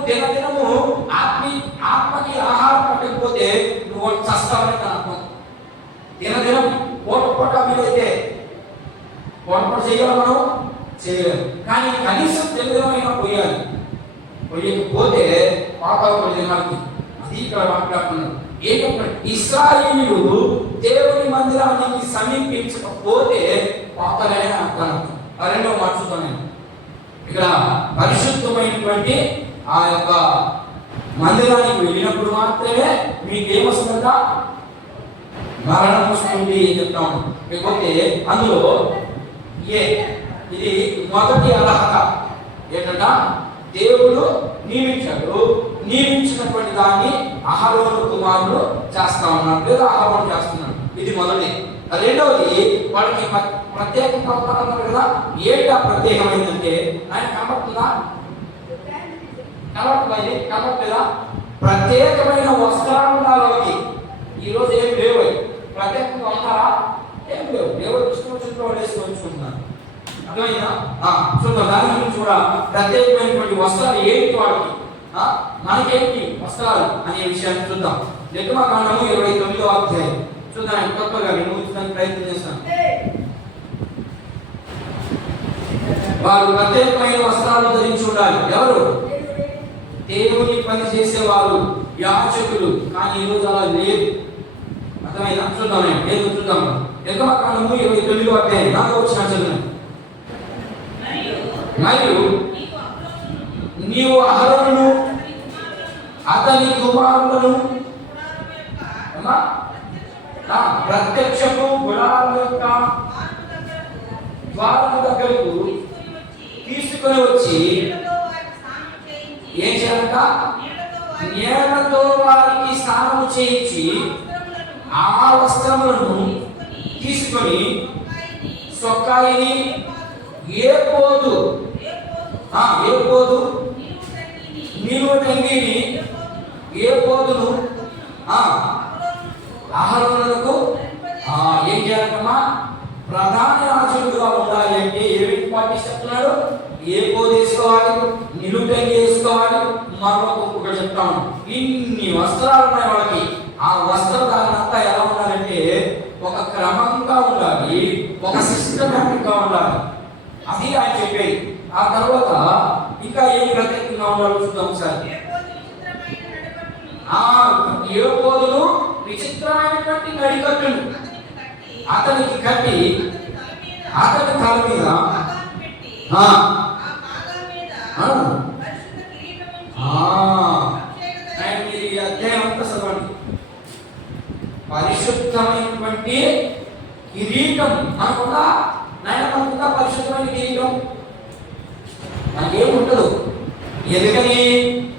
దినదినము ఆత్మకి ఆహారం పట్టకపోతే నువ్వు చస్తావని అర్థం. దినదినం పూట మీదైతే పూట చేయగలం, మనం చేయలేము. కానీ కనీసం దినదినమైనా పోయాలి. పోయకపోతే పాతాళ దినానికి అది ఇక్కడ మాట్లాడుతున్నాడు. ఇశ్రాయేలీయులు దేవుని మందిరానికి సమీపించకపోతే పాతాళనే అర్థం. రెండవ మాట చూద్దాం. ఇక్కడ పరిశుద్ధమైనటువంటి ఆ యొక్క మందిరానికి వెళ్ళినప్పుడు మాత్రమే మీకేమొస్తుందంట? మరణం వస్తుంది చెప్తాం. లేకపోతే అందులో ఇది మొదటి అర్హత ఏంటంట? దేవుడు నియమించినటువంటి దాన్ని అహరోను కుమారుడు చేస్తా ఉన్నాడు, లేదా అహరోను చేస్తున్నాడు. ఇది మొదటి. రెండవది వాళ్ళకి ప్రత్యేకంగా ఉన్నారు కదా. ఏంటి ఆ ప్రత్యేకమైందంటే ఆయన కనబడుతుందా? కనబడలేదా? ప్రత్యేకమైన వస్త్రాలు ఉండాలి వాళ్ళకి. ఈరోజు ఏం లేవు, ప్రత్యేకంగా ఉంటారా? ఏం లేవు. దేవుడు ఇష్టం వేసుకొచ్చుకుంటున్నారు. అర్థమైందా? చూద్దాం దాని గురించి కూడా. ప్రత్యేకమైనటువంటి వస్త్రాలు ఏంటి వాళ్ళకి, మనకేంటి వస్త్రాలు అనే విషయాన్ని చూద్దాం. నిర్గమకాండము 29వ అధ్యాయం చూద్దాం. కొత్తగా విమోచించడానికి ప్రయత్నం చేస్తాను. వారు ప్రత్యేకమైన వస్త్రాలు ధరించి ఉండాలి. ఎవరు? దేవుని పని చేసేవారు, యాజకులు. కానీ ఈరోజు అలా లేదు. అర్థమైందా? చూద్దాం. ఏదో చూద్దాం. నిర్గమకాండము 29వ అధ్యాయం 4వ వచనం చదువు. మరియు నీవు అహరోనును అతని కుమారులను ప్రత్యక్షపు గుడారం యొక్క ద్వారము దగ్గరకు తీసుకొని వచ్చి ఏం చేయాలంట? నీళ్లతో వారికి స్నానము చేయించి ఆ వస్త్రములను తీసుకొని సొక్కాయిని ఏపోదు నీవు టంగిని ఏపోదును అహరోనులకు ఏం చేయాలమ్మా? ప్రధాన యాజకుడుగా ఉండాలి. అంటే ఏమిటి పాటిస్తున్నాడు? ఏపోదు వేసుకోవాలి, నిలువు టంగి వేసుకోవాలి. మరొక చెప్తాను, ఇన్ని వస్త్రాలు ఉన్నాయి వాళ్ళకి. ఆ వస్త్రధారణ అంతా ఎలా ఉండాలంటే ఒక క్రమంగా ఉండాలి, ఒక సిస్టమేటిక్ గా ఉండాలి. అది ఆయన చెప్పేది. ఆ తర్వాత ఇంకా ఏం ప్రత్యేకంగా ఉండాలో చూద్దాం ఒకసారి. ఏబోదులు విచిత్రమైనటువంటి నడికట్టును అతనికి కట్టి అతని తల మీద పరిశుద్ధమైనటువంటి కిరీటం అనుకుంటా నాయన అనుకుంటా పరిశుద్ధమైన కిరీటం మనకేముండదు. ఎందుకని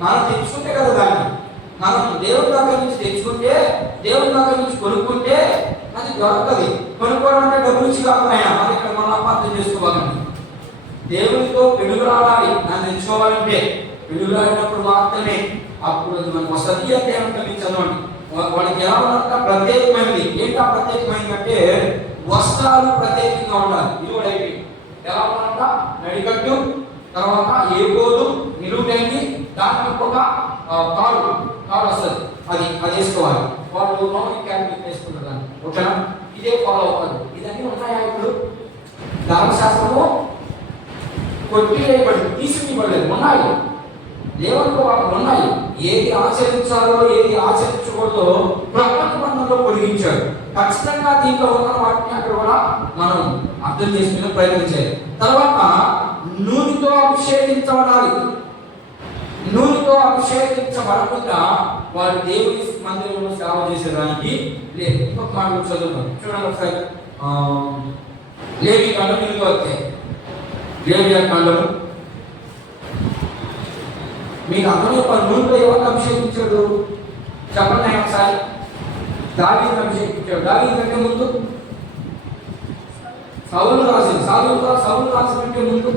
మనం తెచ్చుకుంటే కదా, దాన్ని మనం దేవుని దగ్గర నుంచి తెచ్చుకుంటే, దేవుని దగ్గర నుంచి కొనుక్కుంటే అది దొరకదు. కొనుక్కోవడం అంటే డబ్బులు ఇచ్చి కాకుండా అది ఇక్కడ మనం అపార్థం చేసుకోవాలండి. దేవునితో పెనుగులాడాలి. నన్ను తెచ్చుకోవాలంటే పెనుగులాడినప్పుడు మాత్రమే అప్పుడు అది మనకు వస్తుంది. అంటే ఏమంటే చదవండి, వాళ్ళకి ఎలా ఉన్నట్టు ప్రత్యేకమైనది. ఏంటా ప్రత్యేకమైనది అంటే వస్త్రాలు ప్రత్యేకంగా ఉండాలి. ఇది కూడా అయిపోయింది. ఎలా ఉన్నట్ట నడికట్టు, తర్వాత ఏబోదు నిలువుటైంది, దాంట్లో ఒక తాడు వస్తుంది, అది వేసుకోవాలి. వాళ్ళు మామూలు క్యాబినెట్ వేసుకుంటారు దాన్ని. ఓకేనా? ఇదే ఫాలో అవ్వాలి. ఇదన్నీ ఉన్నాయా? ఇప్పుడు ధర్మశాస్త్రము కొట్టివేయబడి తీసివేయబడలేదు, ఉన్నాయి. దేవునితో వాళ్ళు ఉన్నాయి. ఏది ఆచరించాలో ఏది ఆచరించకూడదో ప్రకటన గ్రంథంలో పొడిగించాడు. ఖచ్చితంగా దీంట్లో ఉన్న వాటిని అక్కడ కూడా మనం అర్థం చేసుకునే ప్రయత్నం చేయాలి. తర్వాత నూనెతో అభిషేకించబడాలి. నూనెతో అభిషేకించబడకుండా వారు దేవుని మందిరంలో సేవ చేసేదానికి లేదు. ఇంకొక మాట చదువుతాం చూడండి ఒకసారి. లేవి కాండం ఇందులో వస్తాయి. లేవి కాండము మీకు అతను నూనెతో ఎవరిని అభిషేకించాడు చెప్పండి ఆయన ఒకసారి. దావీదుని అభిషేకించాడు. దావీదు కంటే ముందు సౌలు రాసింది. సౌలు రాసిన కంటే ముందు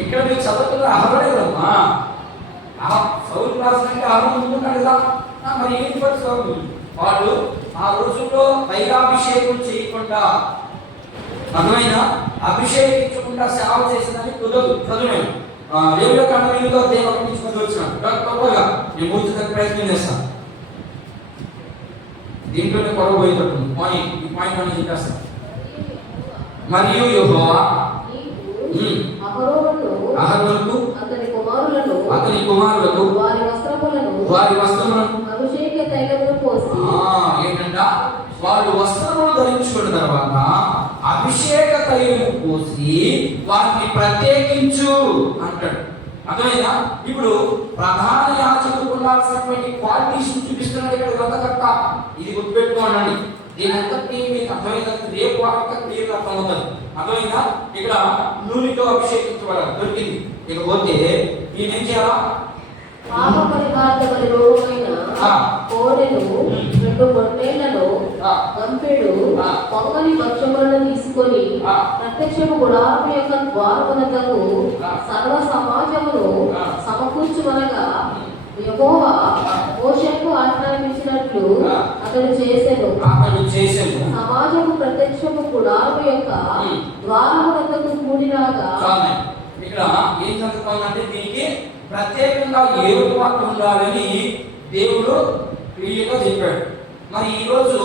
ఇక్కడ మీరు చదువుతున్న అహరోనేదమ్మా. సౌలు రాసినట్టే అహరోను ముందున్నాడు కదా. మరి ఏంటి పరిస్థితి? వాళ్ళు ఆ రోజుల్లో పైగాభిషేకం చేయకుండా, అర్థమైన అభిషేకించకుండా సేవ చేసిందని కుదరదు. చదువు దేవుడు కన్నీళ్ళతో దేవుడి నుంచి ముందు వచ్చినాడు. గొప్పగా నేను పూర్తిగా ప్రయత్నం చేస్తాను. దీంట్లోనే కొరబోయేటట్టు ఈ పాయింట్ అని చెప్పేస్తాను. మరియు యెహోవా అహరోనుకు అతని కుమారులకు వారి వస్త్రములను ఏంటంట, వాళ్ళు వస్త్రములు ధరించుకున్న తర్వాత అభిషేక తైలము పోసి వారిని ప్రత్యేకించు అంటాడు. అర్థమైనా? ఇప్పుడు ప్రధాన యాజకుడు ఉండాల్సినటువంటి క్వాలిటీస్ చూపిస్తున్నాడు ఇక్కడ గ్రంథకర్త. ఇది గుర్తుపెట్టుకోండి. దీని అంతటి మీకు అర్థమైనా రేపు వాటికి క్లియర్గా అర్థమవుతుంది. అర్థమైనా? ఇక్కడ నూనెతో అభిషేకించబడాలి, దొరికింది. ఇకపోతే ఈయన ఏం చేయాలా? రెండు పొట్టేళ్లలో గంపెడు పొంగని భక్ష్యములను తీసుకొని ప్రత్యక్షము గుడారము యొక్క ద్వారమునకు సర్వ సమాజమును సమకూర్చుమనగా యెహోవా మోషేకు ఆజ్ఞాపించినట్లు అతడు చేసెను. సమాజము ప్రత్యక్షము గుడారము యొక్క ద్వారమునకు కూడిరాగా. ఇక్కడ ఏం చదువుకోవాలంటే దీనికి ప్రత్యేకంగా ఏర్పాటు ఉండాలని దేవుడు క్లియర్గా చెప్పాడు. మరి ఈరోజు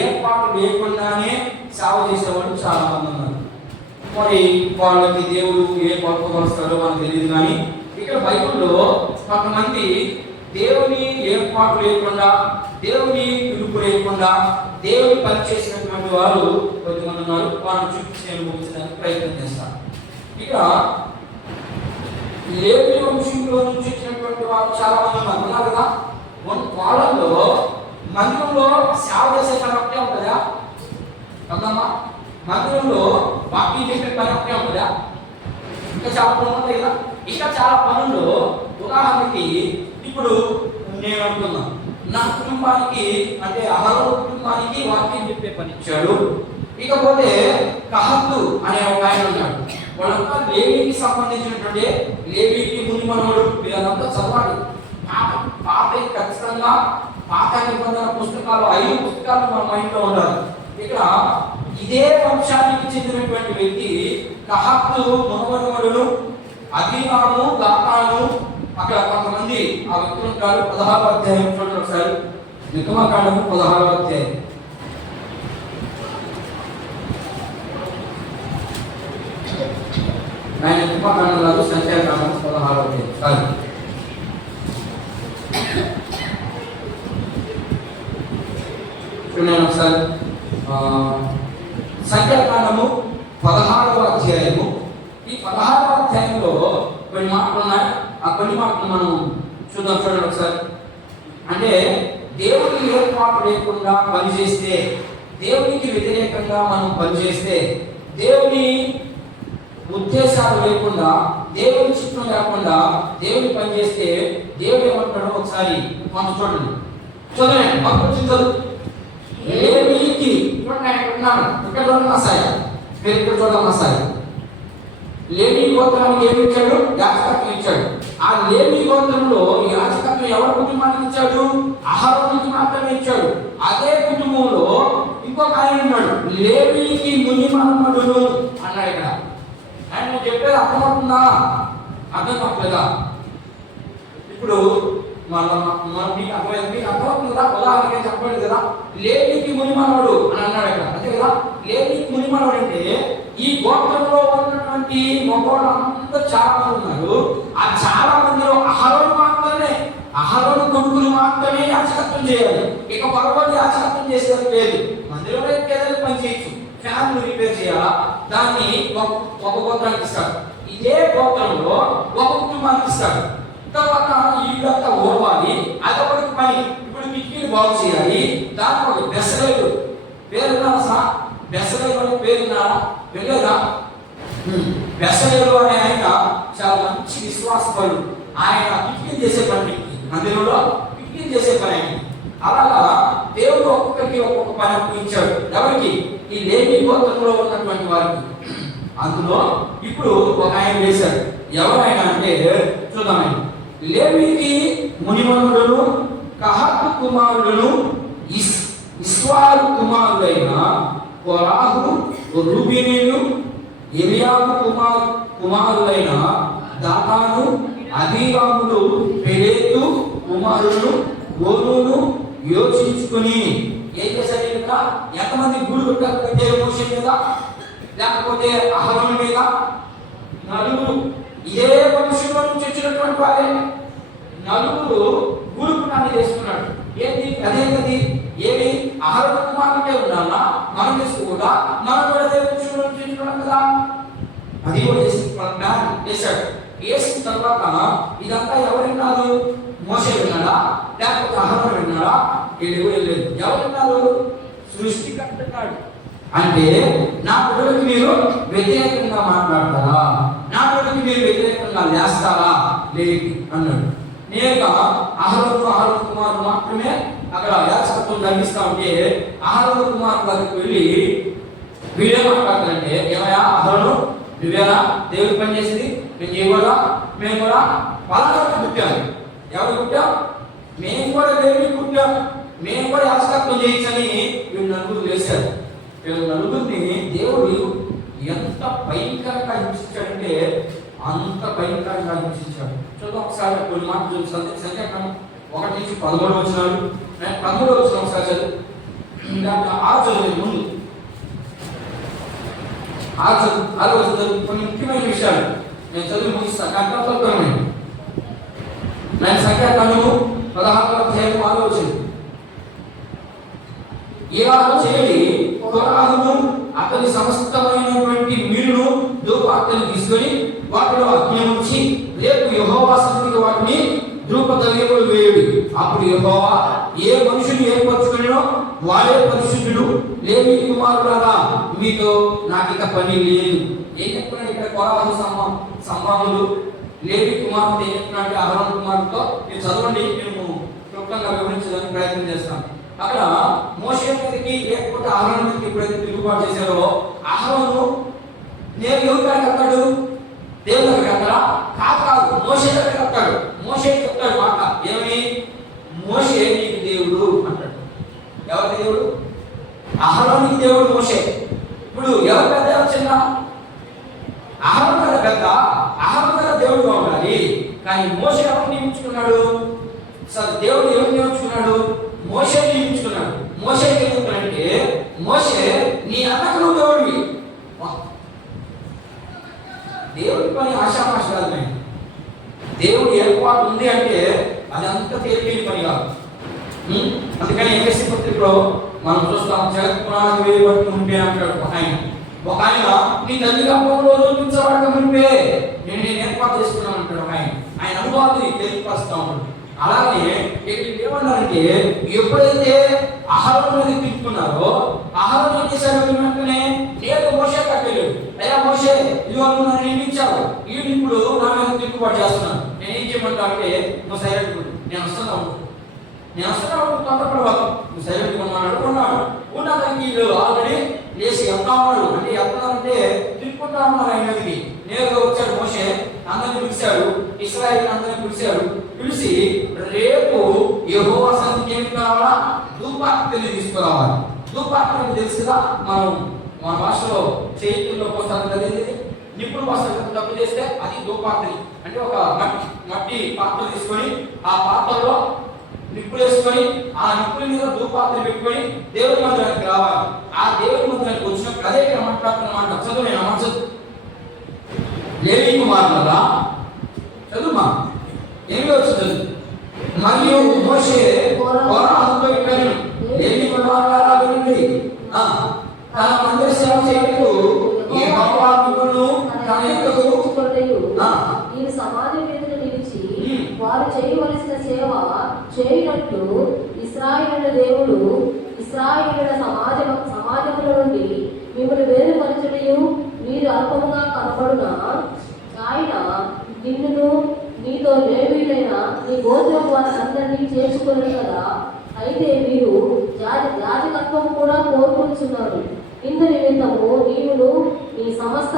ఏర్పాటు లేకుండానే సేవ చేసేవాళ్ళు చాలా మంది ఉన్నారు. మరి వాళ్ళకి దేవుడు ఏ పలుకుపరుస్తాడో మనకు తెలియదు. కానీ ఇక్కడ బైబిల్లో కొంతమంది దేవుని ఏర్పాటు లేకుండా, దేవుని పిలుపు లేకుండా దేవుని పని చేసినటువంటి వారు కొంతమంది ఉన్నారు. వాళ్ళని చూపించి ముగించడానికి ప్రయత్నం చేస్తారు. ఇక లేవి వంశంలో నుంచి వచ్చినటువంటి వారు చాలా మంది ఉన్నారు కదా. వాళ్ళలో మందిరంలో సేవ చేసే పని ఒకటే ఉంటుందా? కదమ్మా, మందిరంలో వాక్యం చెప్పే పని ఒకటే ఉంటుందా? ఇంకా చాలా పనులు ఉంటాయి కదా. ఇంకా చాలా పనుల్లో ఉదాహరణకి ఇప్పుడు నేను అంటున్నాను, నా కుటుంబానికి అంటే అహరోను కుటుంబానికి వాక్యం చెప్పే పని ఇచ్చాడు. ఇకపోతే కహత్తు అనే ఒక ఆయన ఉన్నాడు. వాళ్ళంతా లేవీకి సంబంధించినటువంటి లేవీకి ముందు మనవాడు వీళ్ళంతా చదవాలి. పాత ఖచ్చితంగా పాత నిబంధన పుస్తకాలు 5 పుస్తకాలు మన మైండ్లో ఉండాలి. ఇక్కడ ఇదే వంశానికి చెందినటువంటి వ్యక్తి కహత్తు మనవడు అభిరాము, దాతాను, అక్కడ కొంతమంది ఆ వ్యక్తులు ఉంటారు. 16వ అధ్యాయం చూడండి ఒకసారి. నిర్గమకాండము 16వ అధ్యాయం. ఆయన నిర్గమకాండం కాదు, సంఖ్యాకాండం 16వ అధ్యాయం. సారీ, చూడండి ఒకసారి. సంఖ్యాకాండము 16వ అధ్యాయము. ఈ 16వ అధ్యాయంలో కొన్ని మాటలు ఉన్నాయి. ఆ కొన్ని మాటలు మనం చూద్దాం. చూడండి ఒకసారి. అంటే దేవుని ఏర్పాటు లేకుండా పనిచేస్తే, దేవునికి వ్యతిరేకంగా మనం పనిచేస్తే, దేవుని ఉద్దేశాలు లేకుండా, దేవుని చిత్తం లేకుండా దేవుని పనిచేస్తే దేవుడు ఏమంటాడో ఒకసారి మనం చూడండి. చదవండి, పంపించదు. లేవీకి చూడండి, ఆయన ఉన్నాను ఇక్కడ చూడండి మసాయ, మీరు ఇక్కడ చూడండి మసాయ. లేవీ గోత్రానికి ఏమి ఇచ్చాడు? యాజకత్వం ఇచ్చాడు. ఆ లేవీ గోత్రంలో ఈ యాజకత్వం ఎవరి కుటుంబానికి ఇచ్చాడు? అహరోనుకి మాత్రమే ఇచ్చాడు. అదే కుటుంబంలో ఇంకొక ఆయన ఉన్నాడు, లేవీకి ముని మనుమడును అన్నాడు. ఇక్కడ ఆయన చెప్పేది అర్థమవుతుందా? అర్థం కావట్లేదా? ఇప్పుడు మీకు అర్థమవుతుంది కదా? ఉదాహరణగా చెప్పండి కదా, లేవీకి ముని మనవడు అని అన్నాడు ఇక్కడ, అంతే కదా? లేవీకి ముని మనవడు అంటే ఈ గోత్రంలో ఉన్నటువంటి మగవాళ్ళంతా చాలా మంది ఉన్నారు. ఆ చాలా మందిలో అహరోను మాత్రమే, అహరోను కొడుకులు మాత్రమే యాజకత్వం చేయాలి. ఇక మరొకటి యాజకత్వం చేసేది లేదు. మందిరంలో ఏదైనా పని చేయొచ్చు, ఫ్యాన్ రిపేర్ చేయాలా, దాన్ని ఒక గోత్రానికి ఇస్తాడు. ఇదే గోత్రంలో ఒక కుటుంబానికి ఇస్తాడు. తర్వాత ఇల్లంతా ఓవాలి, అదొకటి పని. ఇప్పుడు కిటికీలు బాగు చేయాలి, దానికి ఒక బెసలేడు పేరున్నా సార్, బెసలేడు అనే పేరున్నా వెళ్ళేదా? బెసలేడు అనే ఆయన చాలా మంచి విశ్వాసపడు. ఆయన కిటికీలు చేసే పని, మందిరంలో కిటికీలు చేసే పని. అలాగా దేవుడు ఒక్కొక్కరికి ఒక్కొక్క పని అప్పగించాడు. ఎవరికి? ఈ లేవీ గోత్రంలో ఉన్నటువంటి వారికి. అందులో ఇప్పుడు ఒక ఆయన వేశాడు. ఎవరైనా అంటే చూద్దాం. ఆయన లేవీకి మునిమనులను, కహాతు కుమారులను, ఇస్వారు కుమారుడైన కోరాహు, రూబేనీయులు, ఎలియాబు కుమారులైన దాతాను, అబీరాములు, పెలేతు కుమారులను, ఓనును యోచించుకుని ఏం చేశారు? ఇంకా ఎంతమంది గూడు కట్టారు? మోషే మీద, లేకపోతే అహరోను మీద? నలుగురు. ఏ మనుషుల నుంచి వచ్చినటువంటి వారే నలుగురు గురుకునాన్ని చేసుకున్నాడు. ఏంటి అదే కది? ఏమి అహరోను కుమారుడే ఉండాలా, మనం చేసుకోకుండా మనం కూడా అదే మనుషుల నుంచి వచ్చినాం కదా. అది కూడా చేశాడు. వేసిన తర్వాత ఇదంతా ఎవరు విన్నారు? మోషే విన్నాడా, లేకపోతే అహరోను విన్నాడా? లేదు. ఎవరు విన్నారు? సృష్టికర్త అన్నాడు. అంటే నా పిల్లలకి మీరు వ్యతిరేకంగా మాట్లాడతారా? నా పిల్లలకి మీరు వ్యతిరేకంగా లేస్తారా? లేదు అన్నాడు. నేరుగా అహరోను కుమారుడు మాత్రమే అక్కడ యాజకత్వం జరిగిస్తా ఉంటే అహరోను కుమారుడు దగ్గరికి వెళ్ళి వీడే మాట్లాడతారంటే, ఏమయ్యా అహరోను, నువ్వేనా దేవుడి పని చేసింది? మేము కూడా పలానా పుట్టాము. ఎవరు పుట్టాం? మేము కూడా దేవుడికి పుట్టాం, మేము కూడా యాజకత్వం చేయించని వీళ్ళు నలుగురు వేశారు. వీళ్ళ నలుగురిని దేవుడు ఎంత భయంకరంగా హింసించాడంటే అంత భయంకరంగా హింసించాడు. చూద్దాం ఒకసారి కొన్ని మాటలు చూస్తాను. సంఖ్యాకాండం 1 నుంచి 13 వచనాలు. 13 వచనం ఒకసారి చదువు. దాంట్లో 6 చదువు ముందు 6 చదువు. కొన్ని ముఖ్యమైన విషయాలు నేను చదువు ముగిస్తాను. కర్తవ్యమే నేను సంఖ్యాకాండము 16వ అధ్యాయం 6వ వచనం. ఇలా చేయి కోరాహును అతని సమస్తమైనటువంటి మీరును ధూపార్తను తీసుకొని వాటిలో అగ్ని ఉంచి రేపు యెహోవా సన్నిధికి వాటిని ధూపద్రవ్యములు వేయుడి. అప్పుడు యెహోవా ఏ మనుషుని ఏర్పరచుకునినో వాడే పరిశుద్ధుడు. లేవీ కుమారులారా, మీతో నాకిక పని లేదు. ఏం చెప్తున్నాడు ఇక్కడ? కోరాహు సంభాములు లేవీ కుమారుడు ఏం చెప్తున్నాడు? అహరోను కుమారుడితో మీరు చదవండి, మేము క్లుప్తంగా వివరించడానికి ప్రయత్నం చేస్తాం. అక్కడ మోషే మీదకి లేకపోతే అహరోను మీదకి ఎప్పుడైతే తిరుగుబాటు చేశారో, అహరోను నేను ఎవరి దగ్గరికి వస్తాడు? దేవుని దగ్గరికి వస్తాడా? కాదు, మోషే దగ్గరికి వస్తాడు. మోషే చెప్తాడు మాట, ఏమని? మోషే నీకు దేవుడు అంటాడు. ఎవరి దేవుడు? అహరోనుకి దేవుడు మోషే. ఇప్పుడు ఎవరి పెద్ద, ఎవరు చిన్న? అహరోను కదా పెద్ద. అహరోను కదా దేవుడు నియమించాలి. కానీ మోషే ఎవరు నియమించుకున్నాడు? దేవుడు ఎవరు నియమించుకున్నాడు? మోషే నియమించుకున్నాడు. మోషే ఎందుకంటే మోషే నీ అన్నకు నువ్వు దేవుడివి. దేవుడి పని ఆశామాష కాదు. మేము దేవుడు ఏర్పాటు ఉంది అంటే అదంతా తేలికైన పని కాదు. అందుకని ఎఫెసీ పత్రికలో మనం చూస్తాం, జగత్పునాది వేయబట్టి ఉంటే అంటాడు ఒక ఆయన నీ తల్లి గర్భంలో రూపించబడక మునిపే నేను ఏర్పాటు చేసుకున్నాను అంటాడు ఆయన అనుభవాన్ని తెలియపరుస్తా ఉంటాడు. అలాగే ఏమన్నారంటే ఎప్పుడైతే ఆహారం మీద తిప్పుకున్నారో ఆహారం ఏం చేశారు? వెంటనే నేను మోషే కట్టలేదు, అయ్యా మోషే ఇదిగో నువ్వు నన్ను నియమించావు, ఈయన ఇప్పుడు నా మీద తిప్పుబాటు చేస్తున్నాను, నేను ఏం చేయమంటా అంటే నువ్వు సైలెంట్ నేను వస్తున్నాను తొందరపడవాలి, నువ్వు సైలెంట్గా ఉన్నాడు. ఉన్నదానికి వీళ్ళు ఆల్రెడీ లేచి వెళ్తా ఉన్నాడు. అంటే వెళ్తున్నారంటే తిప్పుకుంటా ఉన్నారు. ఆయన మీదకి నేరుగా వచ్చాడు మోషే, అందరిని పిలిచాడు, ఇశ్రాయేలు అందరిని పిలిచి రేపు యెహోవా సన్నిధికి ఏమి కావాలా? ధూపార్తెలు తీసుకురావాలి. ధూపార్తెలు తెలుసు కదా, మన భాషలో చేతుల్లో పోస్తారు కదా, నిప్పులు పోస్తారు. తప్పు చేస్తే అది ధూపార్తెలు అంటే ఒక మట్టి పాత్ర తీసుకొని ఆ పాత్రలో నిప్పులు వేసుకొని ఆ నిప్పుల మీద ధూపాత్రలు పెట్టుకొని దేవుడి మందిరానికి రావాలి. ఆ దేవుడి మందిరానికి వచ్చినప్పుడు అదే మాట్లాడుతున్నమాట. చదువు నేను చదువు లేవీ కుమారులారా చదువుమా ఏమి వచ్చింది. మరియు మోషే కోరహుతో ఇట్లనెను, లేవీ కుమారులారా వినండి, తన మందిర సేవ చేయుటకు యెహోవా మిమ్ములను తన యొక్కకు ఈ సమాజం మీద నిలిచి వారు చేయవలసిన సేవ చేయనట్లు ఇశ్రాయేలు దేవుడు ఇశ్రాయేలుల సమాజముల నుండి మిమ్మల్ని వేరుపరచుటయు మీరు అల్పముగా కనబడున ఆయన నిన్నును నీతో లేవీయులైన నీ గోత్రపు వారందరినీ చేర్చుకున్నారు కదా. అయితే మీరు యాజకత్వము కూడా కోరుకుంటున్నారు. ఇందు నిమిత్తము నీవును నీ సమస్త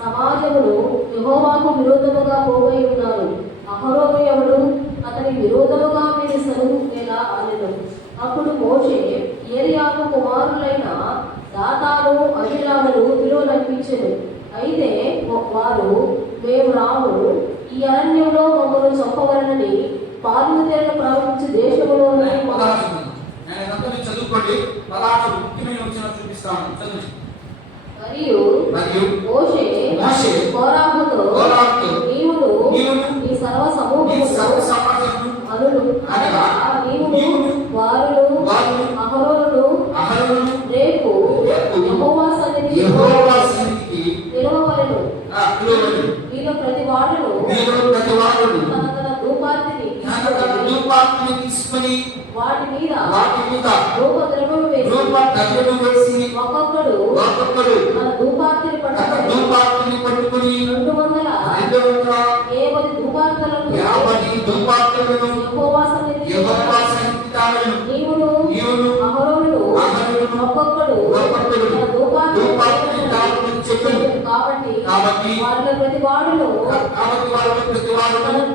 సమాజమును యెహోవాకు విరోధముగా పోయి ఉన్నారు. అహరోను ఎవడు? అతని విరోధముగా మీరు సరువులా అనెను. అప్పుడు మోషే ఏలియాబు కుమారులైన దాతాను అబీరామును పిలువనంపించెను. అయితే వారు మేము రాము, ఈ అరణ్యంలో మమ్మల్ని చంపవలనని పార్వతీయులను ప్రవహించి దేశంలో చదువుకోండి. మరియు మోషే కోరాహుతో నీవును ఈ సర్వ సమూహమును అనగా నీవును వారును అహరోనును రేపు యెహోవా సన్నిధికి నిలవవలెను. మీలో ప్రతి వాడును తన తన ధూపార్తిని తీసుకొని వాటి మీద ధూపద్రవ్యము వేసి ఒక్కొక్కడు తన ధూపార్తిని పట్టుకొని 250 ధూపార్తులను యెహోవా సన్నిధికి నీవును అహరోనును ఒక్కొక్కడు తన ధూపార్తిని కాబట్టి వారిలో ప్రతి వాడును తన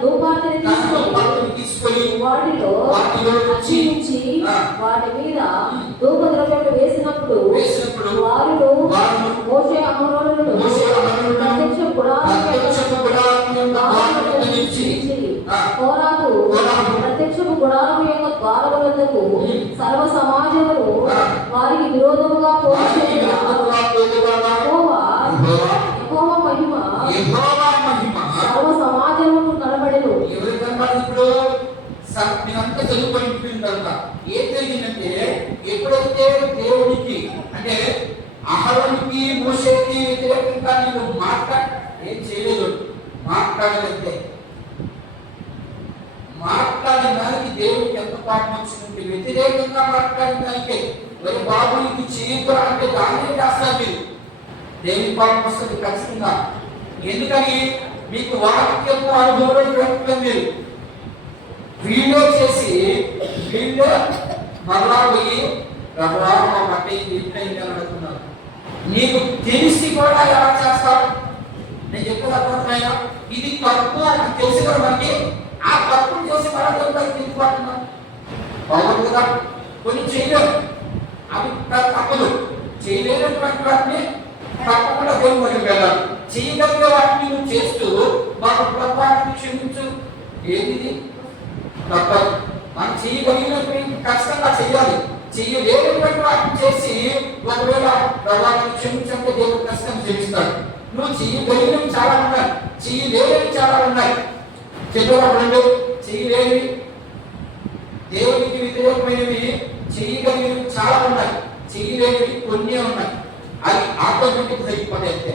ధూపార్తిని తీసుకొని వాటిలో అర్చించి వాటి మీద ధూపద్రవ్యములు వేసినప్పుడు వారు మోషే అహరోనులను ప్రత్యక్ష కోరాహు ప్రత్యక్షపు గుడారము యొక్క ద్వారములకు సర్వ సమాజమును వారికి విరోధముగా యెహోవా మహిమ సర్వ సమాజమును కనబడెను. మీరంతా చదువుకొని తర్వాత ఏం జరిగిందంటే ఎప్పుడైతే దేవుడికి అంటే అహరోనుకి మోషేకి వ్యతిరేకంగా నీకు ఏం చేయలేదు, మాట్లాడలేదంటే మాట్లాడిన దానికి దేవుడికి ఎంత పాఠం వచ్చిందంటే వ్యతిరేకంగా మాట్లాడిన దానికే మరి బాబు ఇది చేయకురా అంటే దాన్ని చేస్తారు మీరు. దేవుని పాఠం వస్తుంది ఖచ్చితంగా. ఎందుకని మీకు వాక్యము అనుభవం మీరు వీడియో చేసి వీడియో మరలా పోయి రఘురామ బట్టి ఇంటైంది అని అడుగుతున్నారు. నీకు తెలిసి కూడా ఎలా చేస్తారు? నేను చెప్పేదైనా ఇది తప్పు అని తెలిసి కూడా మనకి ఆ తప్పులు చేసి మరొకరికి తీసుకుంటున్నాం. బాగుంది కదా, కొన్ని చేయలేము, అవి తప్పులు చేయలేనటువంటి వాటిని తప్పకుండా దేవుని వెళ్ళాలి. చేయగలిగే వాటిని నువ్వు చేస్తూ మాకు పొరపాటుని క్షమించు. ఏంటిది తప్పదు. మనం చేయగలిగినటువంటి కష్టంగా చేయాలి. చేయలేనటువంటి వాటిని చేసి ఒకవేళ ప్రభావాన్ని క్షమించంటే దేవుడు కష్టం క్షమిస్తాడు. నువ్వు చేయగలిగినవి చాలా ఉన్నాయి, చేయలేనివి చాలా ఉన్నాయి. చెప్పేవాడు చేయలేనివి, దేవునికి వ్యతిరేకమైనవి చేయగలిగినవి చాలా ఉన్నాయి, చేయలేనివి కొన్ని ఉన్నాయి. అది ఆటోమేటిక్ అయిపోతే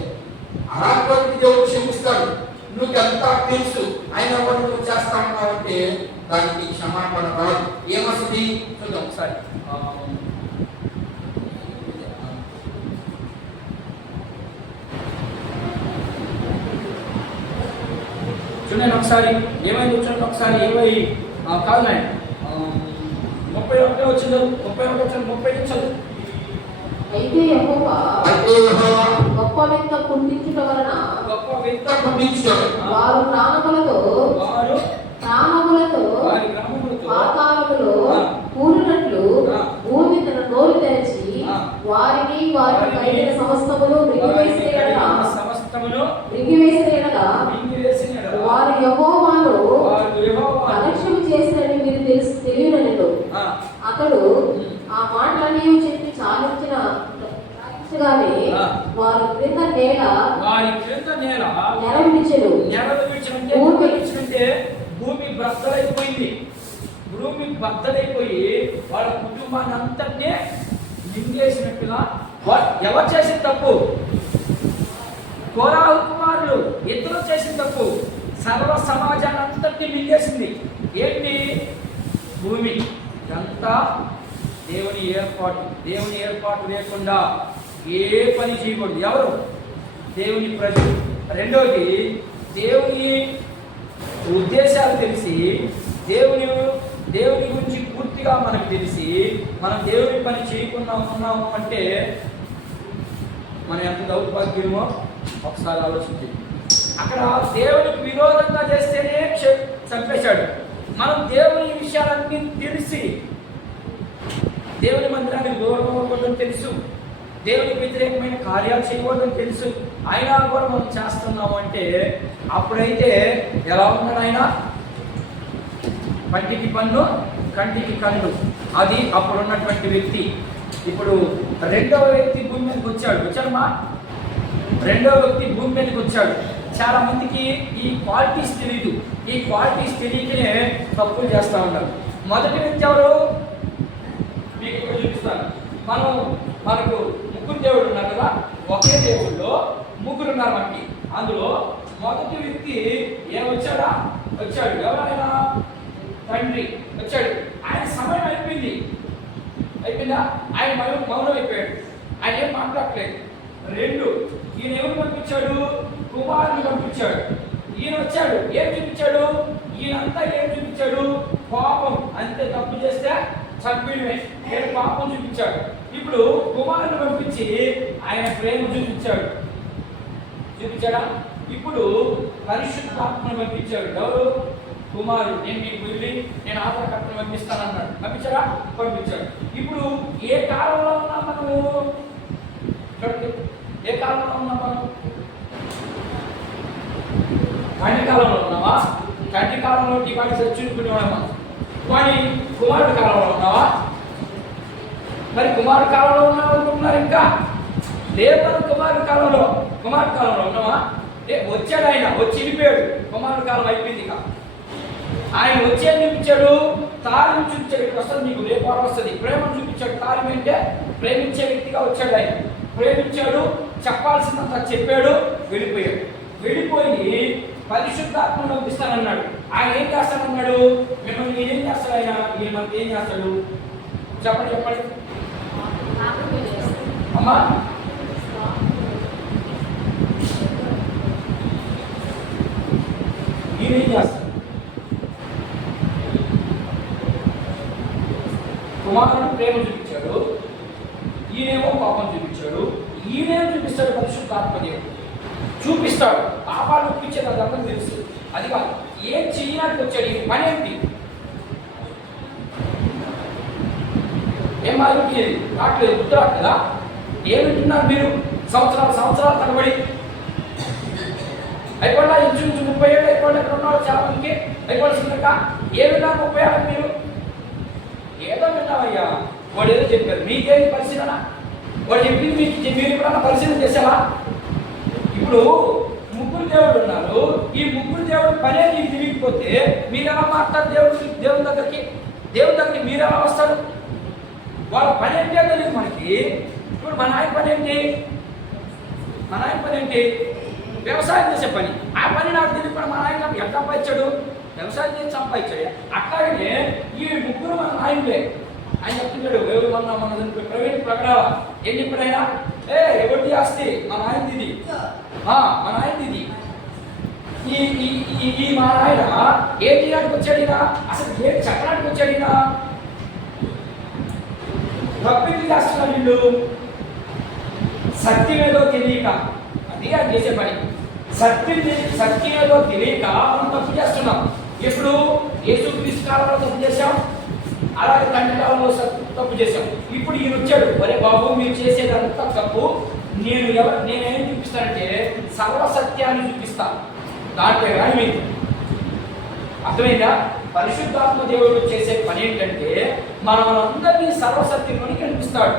అలాంటి దేవుడు క్షమిస్తాడు. నువ్వు అంతా తెలుసు అయినా కూడా నువ్వు చేస్తా ఉన్నావంటే దానికి క్షమాపణ రాదు. ఏమొస్తుంది చూద్దాం ఒకసారి. చూడండి ఒకసారి ఏమైంది, చూడండి ఒకసారి 20 కాదు 31 వచ్చింది, 31 వచ్చింది, 30 నిమిషాలు. అయితే యెహోవా గొప్ప వింత కుండించుట వలన వారు ప్రాణములతో పాతాళములో కూలినట్లు భూమి తన నోరు తెరచి వారికి వారికి కలిగిన సమస్తమును మృంగివేసిన ఎడల వారు యెహోవాను అలక్ష్యం చేసినని మీరు తెలియనట్లు అతడు ఆ మాటలన్నీ చెప్పి చాలించగానే వారి క్రింద నేల నెరవిడిచెను. భూమి బద్దలైపోయింది. భూమి బద్దలైపోయి వాళ్ళ కుటుంబాన్ని అంతటినే నింగేసినట్టుగా. ఎవరు చేసిన తప్పు? కోరాహు కుమారులు ఇద్దరు చేసిన తప్పు సర్వ సమాజాన్ని అంతటినీ మింగేసింది. ఏంటి? భూమి అంతా దేవుని ఏర్పాటు. దేవుని ఏర్పాటు లేకుండా ఏ పని చేయకూడదు. ఎవరు? దేవుని ప్రజలు. రెండోది దేవుని ఉద్దేశాలు తెలిసి దేవుని గురించి పూర్తిగా మనకు తెలిసి మనం దేవుని పని చేయకుండా ఉన్నాము అంటే మనం ఎంత దౌర్భాగ్యమో ఒకసారి ఆలోచించి. అక్కడ దేవునికి విరోధంగా చేస్తేనే చంపేశాడు. మనం దేవుని విషయాలన్నీ తెలిసి దేవుని మందిరానికి దూరం అవ్వకూడదని తెలుసు, దేవునికి వ్యతిరేకమైన కార్యాలు చేయకూడదని తెలుసు, అయినా కూడా మనం చేస్తున్నాము అంటే అప్పుడైతే ఎలా ఉన్నాడు ఆయన? పంటికి పన్ను కంటికి కన్ను. అది అప్పుడున్నటువంటి వ్యక్తి. ఇప్పుడు రెండవ వ్యక్తి భూమి మీదకి వచ్చాడమ్మా. రెండవ వ్యక్తి భూమి మీదకి వచ్చాడు. చాలా మందికి ఈ క్వాలిటీస్ తెలియదు. ఈ క్వాలిటీస్ తెలియకనే తప్పులు చేస్తూ ఉంటారు. మొదటి వ్యక్తి ఎవరు? మీకు ఇక్కడ చూపిస్తాను. మనకు ముగ్గురు దేవుడు ఉన్నారు కదా, ఒకే దేవుళ్ళలో ముగ్గురు ఉన్నారు మనకి. అందులో మొదటి వ్యక్తి వచ్చాడు. ఎవరైనా తండ్రి వచ్చాడు. ఆయన సమయం అయిపోయిందా? ఆయన మౌనం అయిపోయాడు. ఆయన ఏం మాట్లాడలేదు. రెండు, ఈయన ఎవరు పంపించాడు? కుమారుని పంపించాడు. ఈయన వచ్చాడు. ఏం చూపించాడు? ఈయనంతా ఏం చూపించాడు? పాపం. అంతే, తప్పు చేస్తే చంపిడమే. నేను పాపం చూపించాడు. ఇప్పుడు కుమారుని పంపించి ఆయన ప్రేమ చూపించాడా? ఇప్పుడు పరిశుద్ధాత్మను పంపించాడు. ఎవరు? కుమారుడు. నేను మీకు వెళ్ళి నేను ఆధారకర్తను పంపిస్తానన్నాడు. పంపించాడు. ఇప్పుడు ఏ కాలంలో ఉన్నాం మనము? చూడండి, ఏ కాలంలో ఉన్నాం మనం? తండ్రి కాలంలో ఉన్నావా? తండ్రి కాలంలో వాడి చచ్చుకునేవాడమ్మా. కానీ కుమారుడి కాలంలో ఉన్నావా? మరి కుమారుడి కాలంలో ఉన్నావు అనుకుంటున్నారు. ఇంకా లేదు. కుమారుడి కాలంలో ఉన్నావా? వచ్చాడు ఆయన, వచ్చి వెళ్ళిపోయాడు. కుమారుడి కాలం అయిపోయింది. ఇక ఆయన వచ్చే చూపించాడు, తాళం చూపించాడు. ఇక్కడ వస్తుంది, నీకు రేపు వస్తుంది. ప్రేమను చూపించాడు. తాళం అంటే ప్రేమించే వ్యక్తిగా వచ్చాడు. ఆయన ప్రేమించాడు, చెప్పాల్సినంత చెప్పాడు, వెళ్ళిపోయాడు. వెళ్ళిపోయి పరిశుద్ధాత్మను పంపిస్తానన్నాడు. ఆయన ఏం చేస్తానన్నాడు? మిమ్మల్ని నేనేం చేస్తాడు? ఈయన మనకి ఏం చేస్తాడు? చెప్పండి అమ్మా. ఈయనేం చేస్తాడు? కుమారుడు ప్రేమ చూపించాడు, ఈయనేమో పాపం చూపించాడు. ఈయనేమో చూపిస్తాడు పరిశుద్ధాత్మ దేవుడు చూపిస్తాడు. పాపాలు చూపించేది అది అందరూ తెలుసు. అది కాదు, ఏం చేయడానికి వచ్చాడు? ఈ పని ఏంటి? ఏం మారుతుంది? రావట్లేదు, గుర్తు రావట్లేదా? ఏమింటున్నారు మీరు? సంవత్సరాలు తరబడి అయిపోయినా ఇంచుమించు 30 ఏళ్ళు అయిపోయినా ఎక్కడ ఉన్నారు చాలా మందికి అయిపోవాల్సిందక ఏ విన్నారు 30 ఏళ్ళకి మీరు ఏదో విన్నామయ్యా వాడు ఏదో చెప్పారు మీకేం పరిశీలన వాడు చెప్పింది మీరు ఎప్పుడన్నా పరిశీలన చేసావా ఇప్పుడు ముగ్గురు దేవుడు ఉన్నారు ఈ ముగ్గురు దేవుడు పనే నీకు తెలియకపోతే మీరు ఎలా మాట్లాడతారు దేవుని దగ్గరికి మీరు ఎలా వస్తారు వాళ్ళ పని ఏంటి తెలియదు మనకి ఇప్పుడు మన ఆయన పని ఏంటి వ్యవసాయం చేసే పని ఆ పని నాకు తెలియకుండా మన ఆయన ఎంత సంపాదించాడు వ్యవసాయం చేసి సంపాదించాడు అట్లాగే ఈ ముగ్గురు మన నాయకులే ఆయన చెప్తున్నాడు మన ప్రవీణ్ ప్రకటన ఏం చెప్పాడు ఆయన ఎవరి ఆస్తి మన ఆయనది ఇది మన ఆయనది ఇది ఈ మా ఆయన ఏ తీయడానికి వచ్చాడు ఈయన అసలు ఏ చెప్పడానికి వచ్చాడు ఈయన తప్పింది చేస్తున్నారు వీళ్ళు సత్యం ఏదో తెలియక అది ఆయన చేసే పని సత్యం ఏదో తెలియక మనం తప్పు చేస్తున్నాం ఎప్పుడు యేసుక్రీస్తు కాలంలో తప్పు చేశాం అలాగే తండ్రి కాలంలో తప్పు చేశాం ఇప్పుడు ఈయన వచ్చాడు ఒరే బాబు మీరు చేసేదంతా తప్పు నేనేం చూపిస్తానంటే సర్వసత్యాన్ని చూపిస్తాను దాంట్లో కానీ మీకు అర్థమైందా పరిశుద్ధాత్మ దేవుడు చేసే పని ఏంటంటే మనందరినీ సర్వసత్యంలోని కనిపిస్తాడు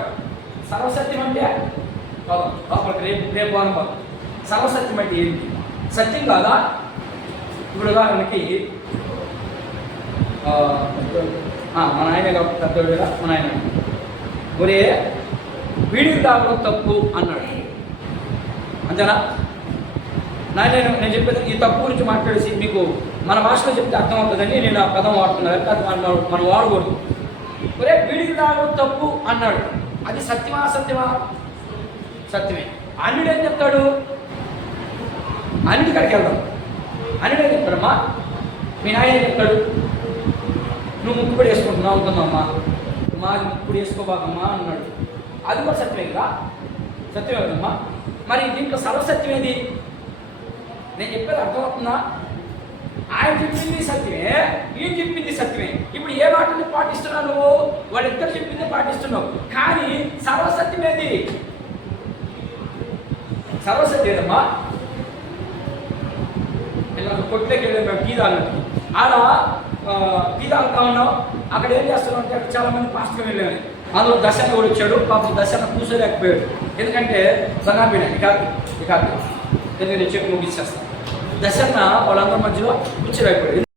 సర్వసత్యం అంటే రేపు అనుభవం సర్వసత్యం అంటే ఏంటి సత్యం కాదా ఇప్పుడు ఉదాహరణకి మన ఆయన పెద్దోడుగా మన ఆయన ఒరే వీడికి తాగడం తప్పు అన్నాడు అంతేనా నేను చెప్పేది ఈ తప్పు గురించి మాట్లాడేసి మీకు మన భాషలో చెప్తే అర్థమవుతుందని నేను ఆ పదం వాడుతున్నాను అది మనం వాడకూడదు ఒరే వీడికి తాగడం తప్పు అన్నాడు అది సత్యమా సత్యమే అన్యుడు ఏం చెప్తాడు అన్నిటి కాడికి వెళ్దాం అన్యుడు ఏం చెప్తాడమ్మా మీ నాయన ఏం చెప్తాడు నువ్వు ముక్కుపడి వేసుకుంటున్నావు అవుతుందమ్మా మా ముక్కుపడి వేసుకోబాకమ్మా అన్నాడు అది కూడా సత్యమే కదా సత్యమే కదమ్మా మరి దీంట్లో సర్వసత్యం ఏది నేను చెప్పేది అర్థమవుతుందా ఆయన చెప్పింది సత్యమే ఈయన చెప్పింది సత్యమే ఇప్పుడు ఏ మాటని పాటిస్తున్నావు నువ్వు వాళ్ళిద్దరు చెప్పింది పాటిస్తున్నావు కానీ సర్వసత్యం ఏది సర్వసత్యం ఏదమ్మా కొట్లోకి వెళ్ళాం మేము టీ తాగినట్టు ఆడ టీ తాగుతా ఉన్నాం అక్కడ ఏం చేస్తున్నాం అంటే అక్కడ చాలా మంది పాస్టర్ వెళ్ళాను అందులో దర్శన కూడా వచ్చాడు పాపం దర్శన కూర్చోలేకపోయాడు ఎందుకంటే సనాపీడ ఇక ఎందుకంటే చెప్పి ముగిచ్చేస్తాను దర్శన వాళ్ళందరి మధ్యలో కూర్చోలేకపోయాడు